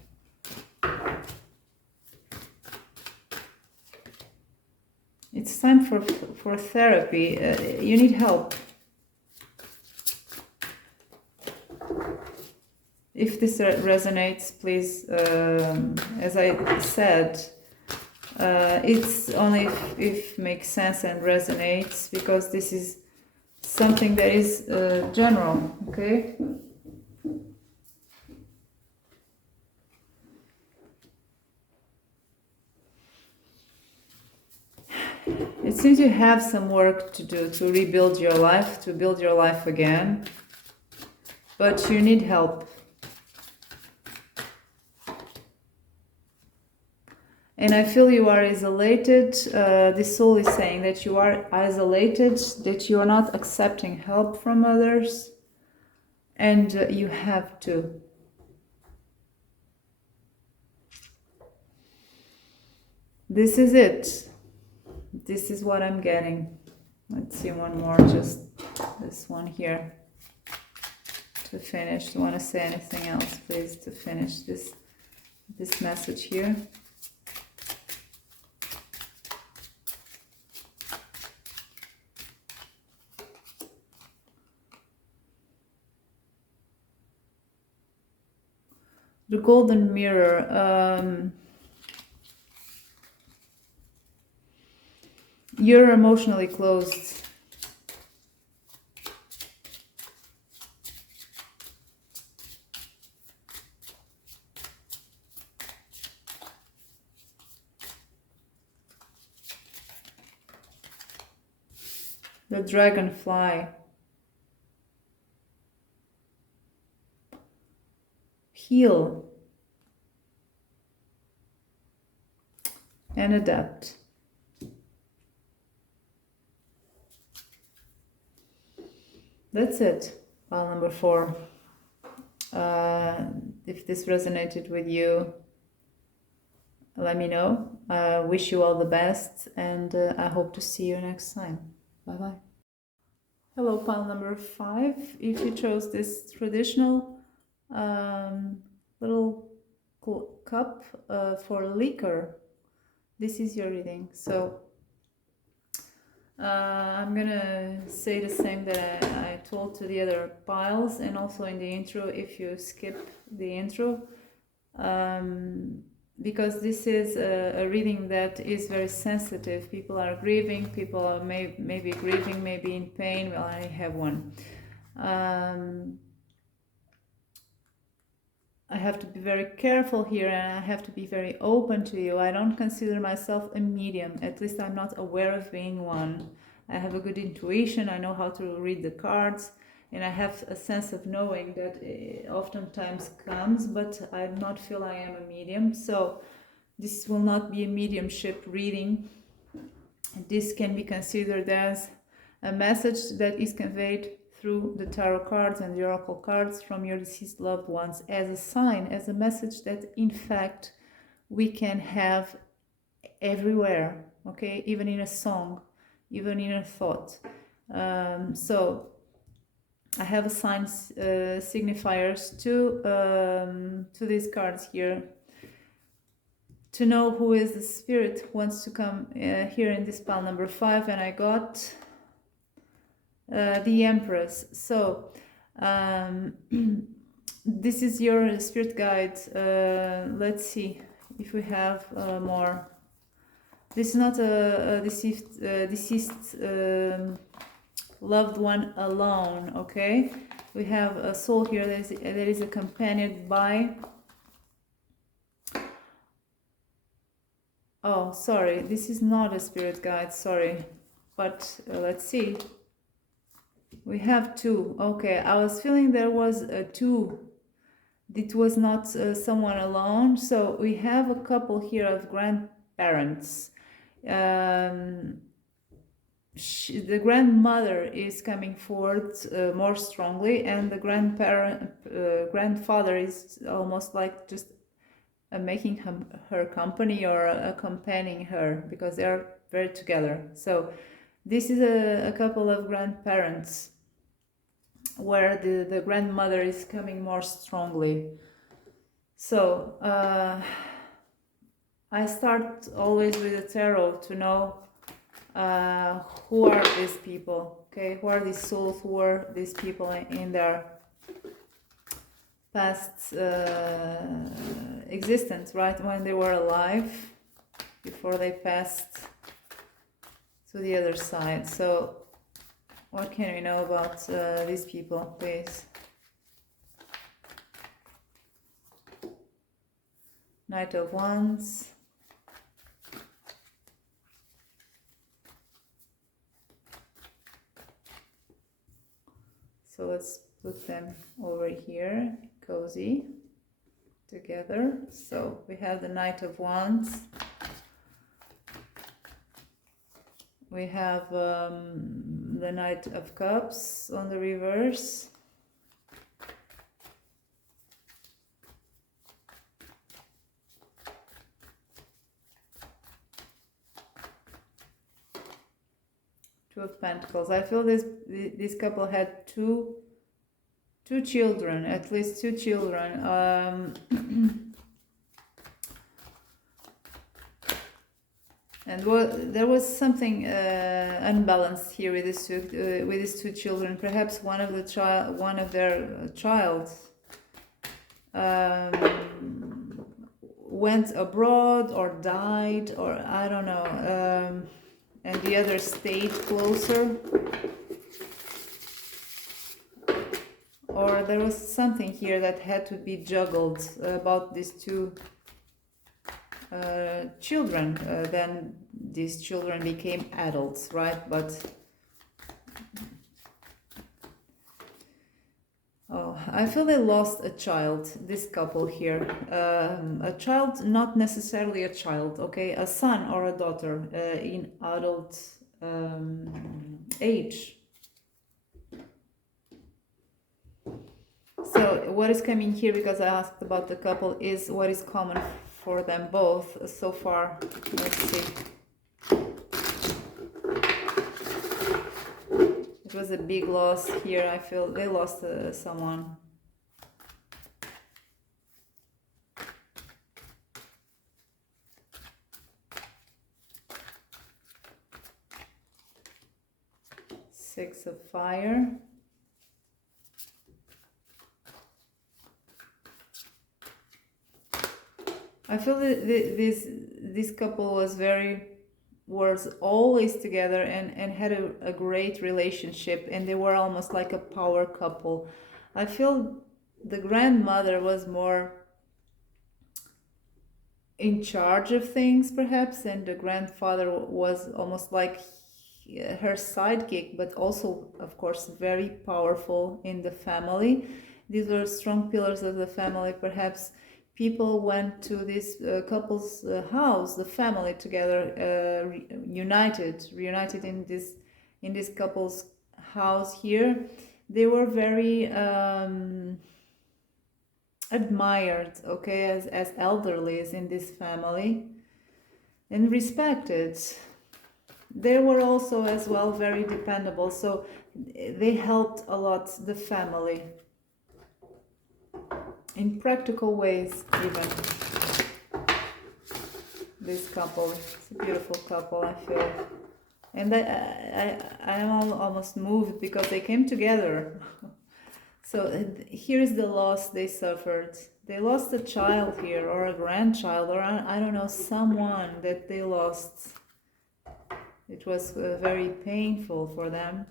It's time for therapy. You need help. If this resonates, please, as I said, it's only if makes sense and resonates, because this is something that is general, okay? It seems you have some work to do to rebuild your life, to build your life again, but you need help. And I feel you are isolated. This soul is saying that you are isolated, that you are not accepting help from others, and you have to. This is it. This is what I'm getting. Let's see one more, just this one here to finish. Do you want to say anything else, please, to finish this message here? The golden mirror. You're emotionally closed. The dragonfly. Heal and adapt. That's it. File number 4. If this resonated with you, let me know. Wish you all the best, and I hope to see you next time. Bye-bye. Hello, pile number 5. If you chose this traditional little cup for liquor, this is your reading. So I'm gonna say the same that I told to the other piles, and also in the intro if you skip the intro, because this is a reading that is very sensitive. People are grieving, people are maybe grieving, maybe in pain. Well, I have one. I have to be very careful here, and I have to be very open to you. I don't consider myself a medium. At least I'm not aware of being one. I have a good intuition. I know how to read the cards, and I have a sense of knowing that oftentimes comes, but I do not feel I am a medium. So this will not be a mediumship reading. This can be considered as a message that is conveyed through the tarot cards and the oracle cards from your deceased loved ones, as a sign, as a message that in fact we can have everywhere, okay, even in a song, even in a thought. So I have assigned signifiers to these cards here to know who is the spirit who wants to come here in this pile number 5, and I got the Empress. So this is your spirit guide. Let's see if we have more. This is not a deceased loved one alone, okay? We have a soul here that is accompanied by... Oh, sorry, this is not a spirit guide, sorry. But let's see. We have 2. Okay, I was feeling there was a 2. It was not someone alone. So we have a couple here of grandparents. The grandmother is coming forward more strongly, and the grandfather is almost like just making her company or accompanying her, because they are very together. So this is a couple of grandparents where the grandmother is coming more strongly. So I start always with the tarot to know who are these people, okay? Who are these souls? Who are these people in their past existence, right? When they were alive, before they passed to the other side. So what can we know about these people, please? Knight of Wands. So let's put them over here, cozy, together. So we have the Knight of Wands. We have the Knight of Cups on the reverse. Two of Pentacles. I feel this couple had two children, at least 2 children. And there was something unbalanced here with these two children. Perhaps one of their child went abroad or died, or I don't know, and the other stayed closer. Or there was something here that had to be juggled about these 2 children. Then these children became adults, right? But oh, I feel they lost a child, this couple here. A child, not necessarily a child, okay? A son or a daughter in adult age. So what is coming here, because I asked about the couple, is what is common for them both so far. Let's see. It was a big loss here. I feel they lost someone. Six of Fire. I feel that this couple was always together and had a great relationship, and they were almost like a power couple. I feel the grandmother was more in charge of things, perhaps, and the grandfather was almost like her sidekick, but also, of course, very powerful in the family. These were strong pillars of the family. Perhaps people went to this couple's house, the family together, reunited in this couple's house here. They were very admired, okay, as elderlies in this family, and respected. They were also as well very dependable. So they helped a lot the family in practical ways even. This couple, it's a beautiful couple, I feel. And I am almost moved because they came together. So here's the loss they suffered. They lost a child here, or a grandchild, or I don't know, someone that they lost. It was very painful for them.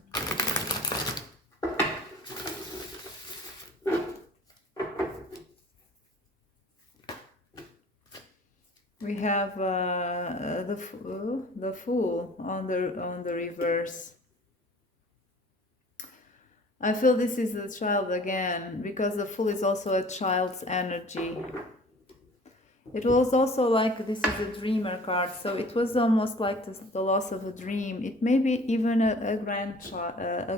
We have the Fool on the reverse. I feel this is the child again, because the Fool is also a child's energy. It was also like, this is a dreamer card, so it was almost like the loss of a dream. It may be even a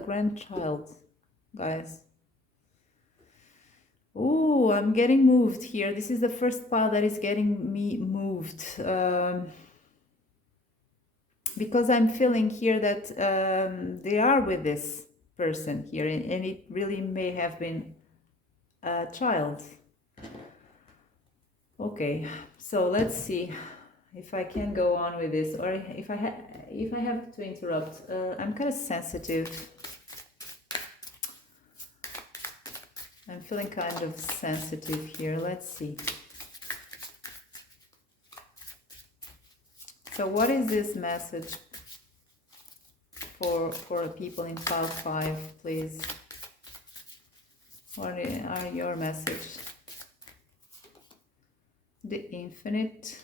grandchild, guys. Ooh, I'm getting moved here. This is the first pile that is getting me moved. Because I'm feeling here that they are with this person here, and it really may have been a child. Okay, so let's see if I can go on with this, or if I have to interrupt. I'm kind of sensitive. I'm feeling kind of sensitive here. Let's see. So what is this message for people in pile 5, please? What are your message? The Infinite.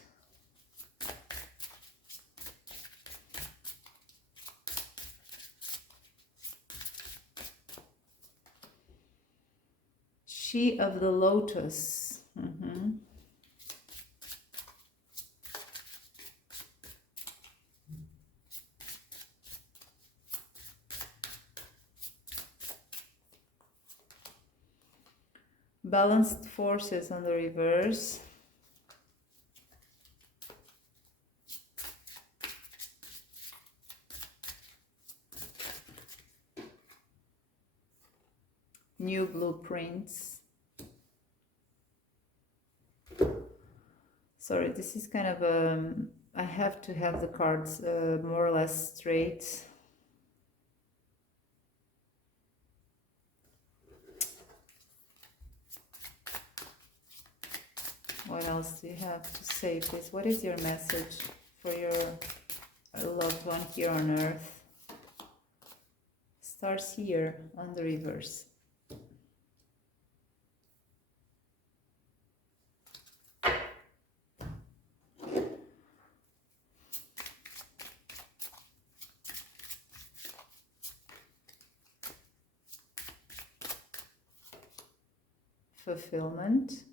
She of the Lotus. Balanced Forces on the reverse. New Blueprints. Sorry, this is kind of I have to have the cards more or less straight. What else do you have to say, please? What is your message for your loved one here on Earth? Stars here on the reverse. Fulfillment.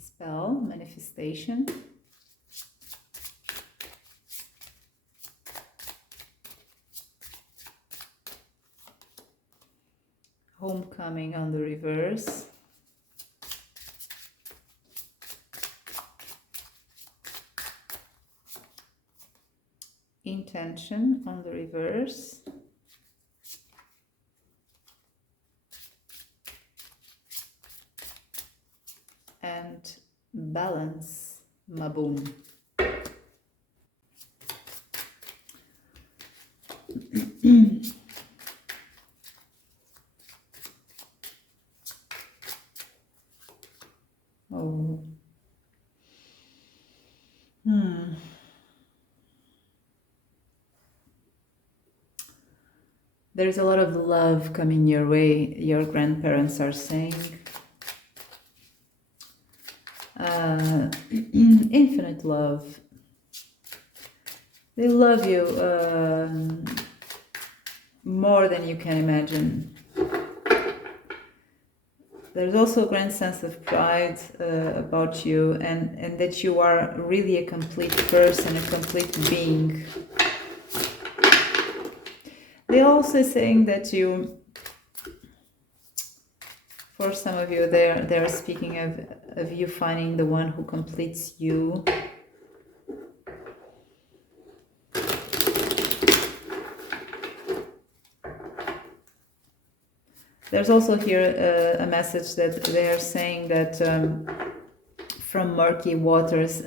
Spell, manifestation. Homecoming on the reverse. Intention on the reverse. And balance, Maboom. Oh. There's a lot of love coming your way, your grandparents are saying. Infinite love. They love you more than you can imagine. There's also a grand sense of pride about you, and that you are really a complete person, a complete being. They're also saying that you For some of you, they're speaking of you finding the one who completes you. There's also here a message that they are saying that from murky waters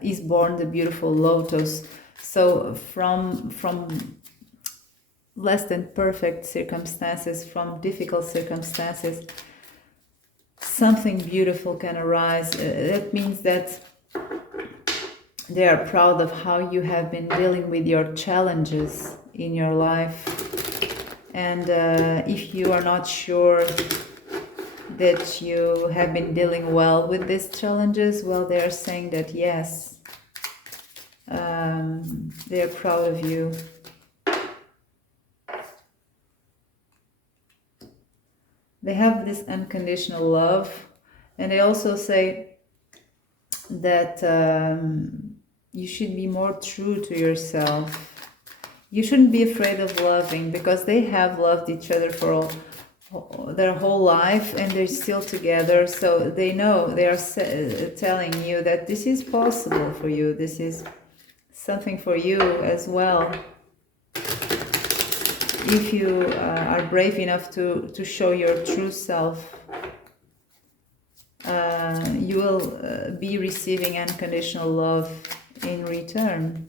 is born the beautiful lotus. So from less than perfect circumstances, from difficult circumstances, something beautiful can arise. That means that they are proud of how you have been dealing with your challenges in your life. And if you are not sure that you have been dealing well with these challenges, well, they are saying that yes, they are proud of you. They have this unconditional love, and they also say that you should be more true to yourself. You shouldn't be afraid of loving, because they have loved each other for their whole life and they're still together. So they know, they are telling you that this is possible for you. This is something for you as well. If you are brave enough to show your true self, you will be receiving unconditional love in return.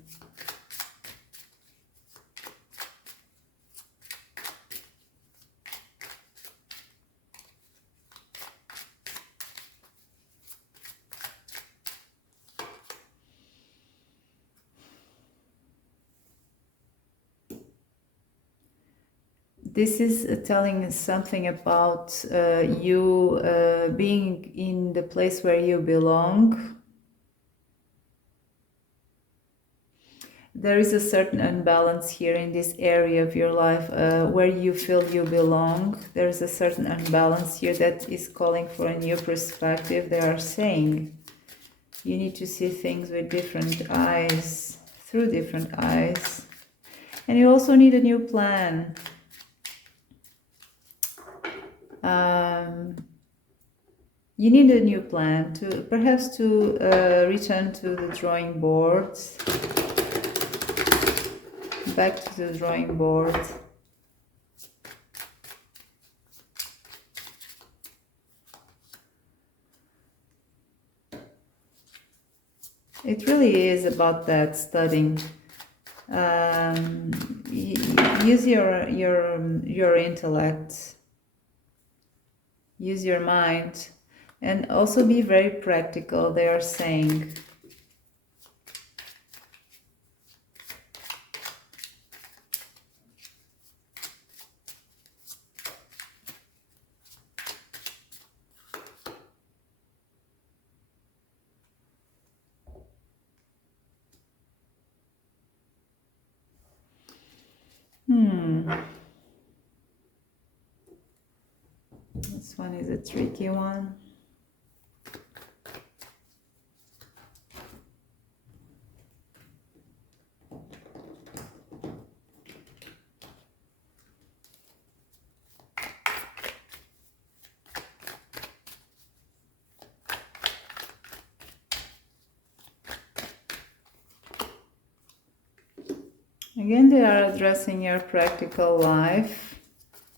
This is telling something about you being in the place where you belong. There is a certain unbalance here in this area of your life where you feel you belong. There is a certain unbalance here that is calling for a new perspective. They are saying you need to see things with different eyes, through different eyes. And you also need a new plan. You need a new plan to perhaps to return to the drawing board, back to the drawing board. It really is about that, studying. Use your intellect. Use your mind, and also be very practical, they are saying. This one is a tricky one. Again, they are addressing your practical life,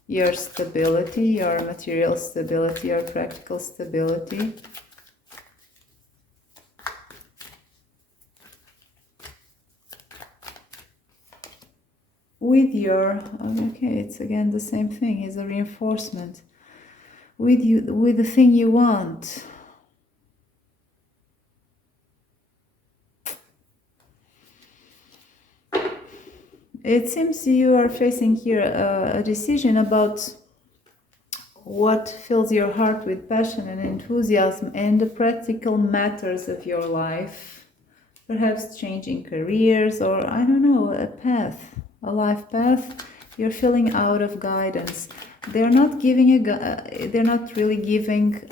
your stability, your material stability, your practical stability. With your, okay, it's again the same thing, it's a reinforcement. With you, with the thing you want. It seems you are facing here a decision about what fills your heart with passion and enthusiasm and the practical matters of your life. Perhaps changing careers, or I don't know, a path, a life path. You're feeling out of guidance. They're not giving they're not really giving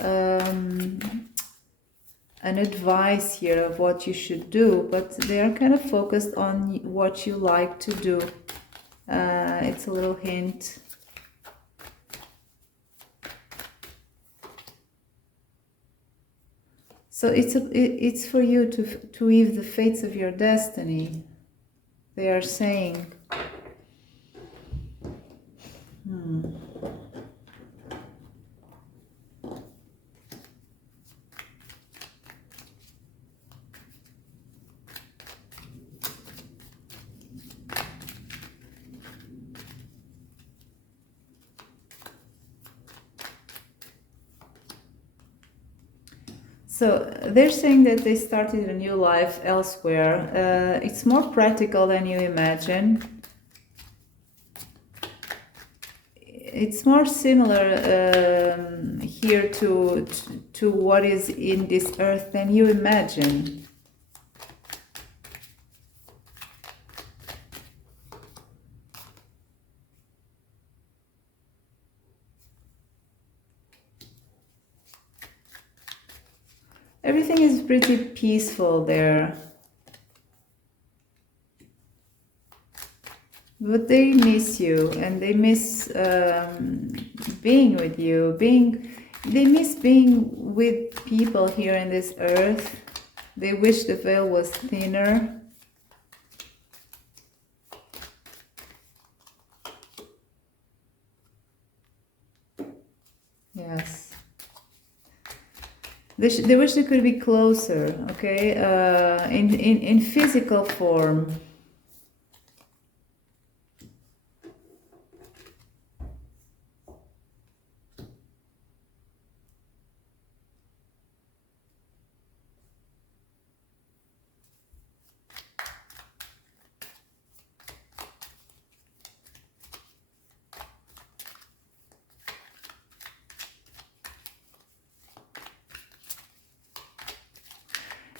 an advice here of what you should do, but they are kind of focused on what you like to do. It's a little hint. So it's for you to weave the fates of your destiny. They are saying. So they're saying that they started a new life elsewhere. It's more practical than you imagine. It's more similar here to what is in this earth than you imagine. Everything is pretty peaceful there. But they miss you, and they miss being with you. They miss being with people here in this earth. They wish the veil was thinner. Yes. They wish they could be closer, okay? In physical form.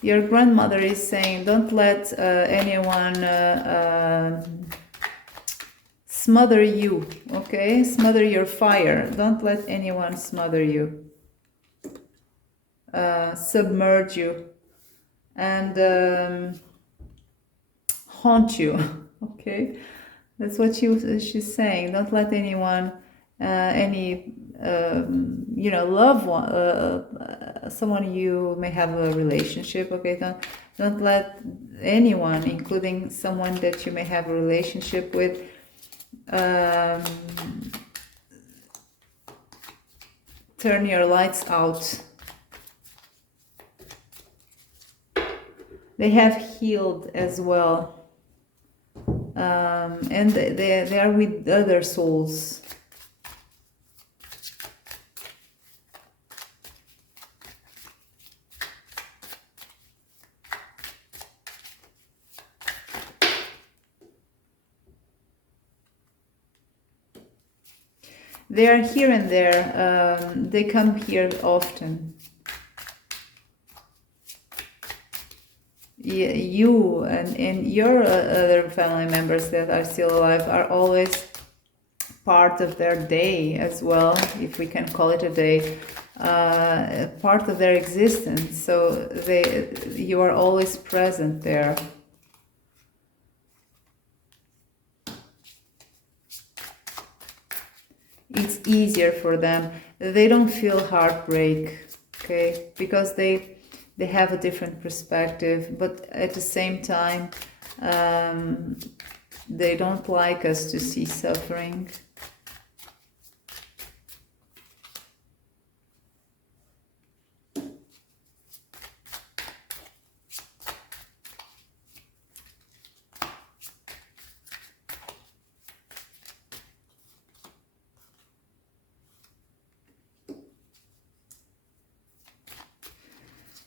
Your grandmother is saying, don't let anyone smother you, okay? Smother your fire. Don't let anyone smother you. Submerge you. And haunt you, okay? That's what she's saying. Don't let anyone, loved one, someone you may have a relationship, okay? Don't let anyone, including someone that you may have a relationship with, turn your lights out. They have healed as well. And they are with other souls. They are here and there. They come here often. You and your other family members that are still alive are always part of their day as well, if we can call it a day, part of their existence. So you are always present there. It's easier for them. They don't feel heartbreak, okay, because they have a different perspective, but at the same time, they don't like us to see suffering.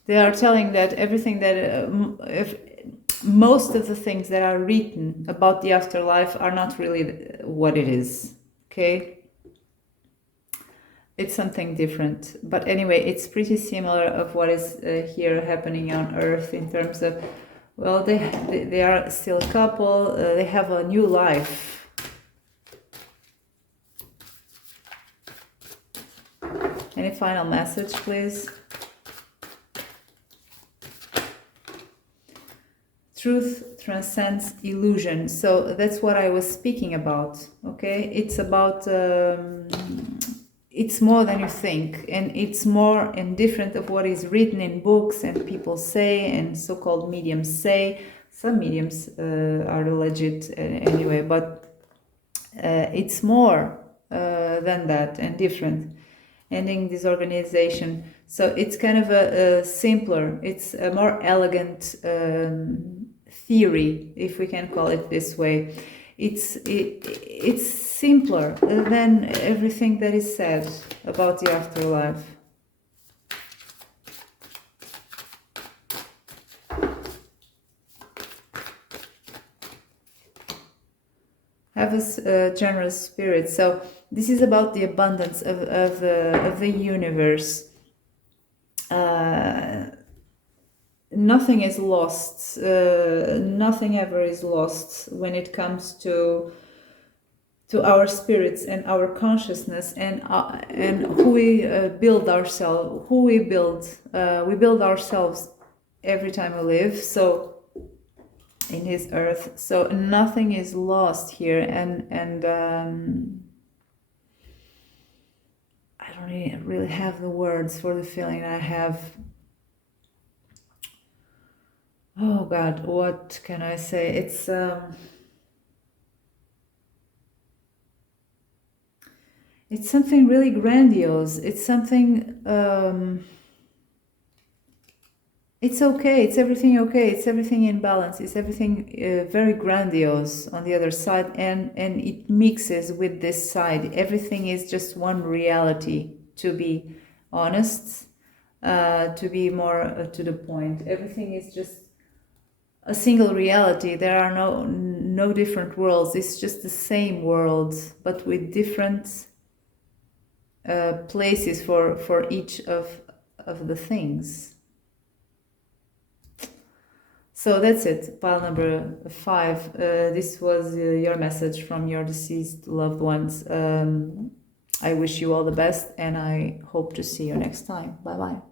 They are telling that everything that, if most of the things that are written about the afterlife are not really what it is, okay? It's something different. But anyway, it's pretty similar of what is here happening on Earth in terms of, well, they are still a couple, they have a new life. Any final message, please? Truth transcends illusion. So that's what I was speaking about, okay? It's about it's more than you think, and it's more and different of what is written in books and people say and so-called mediums say. Some mediums are legit anyway, but it's more than that and different. Ending disorganization. So it's kind of a simpler, it's a more elegant theory, if we can call it this way. It's simpler than everything that is said about the afterlife. Have a generous spirit. So this is about the abundance of the universe. Nothing is lost. Nothing ever is lost when it comes to our spirits and our consciousness and who we build ourselves. We build ourselves every time we live. So in this earth, so nothing is lost here, and I don't really have the words for the feeling I have. Oh God, what can I say? It's something really grandiose. It's something. It's okay. It's everything okay. It's everything in balance. It's everything very grandiose on the other side, and it mixes with this side. Everything is just one reality. To be honest, to be more to the point, everything is just a single reality. There are no different worlds. It's just the same world, but with different places for each of the things. So that's it, pile number 5. This was your message from your deceased loved ones. I wish you all the best, and I hope to see you next time. Bye-bye.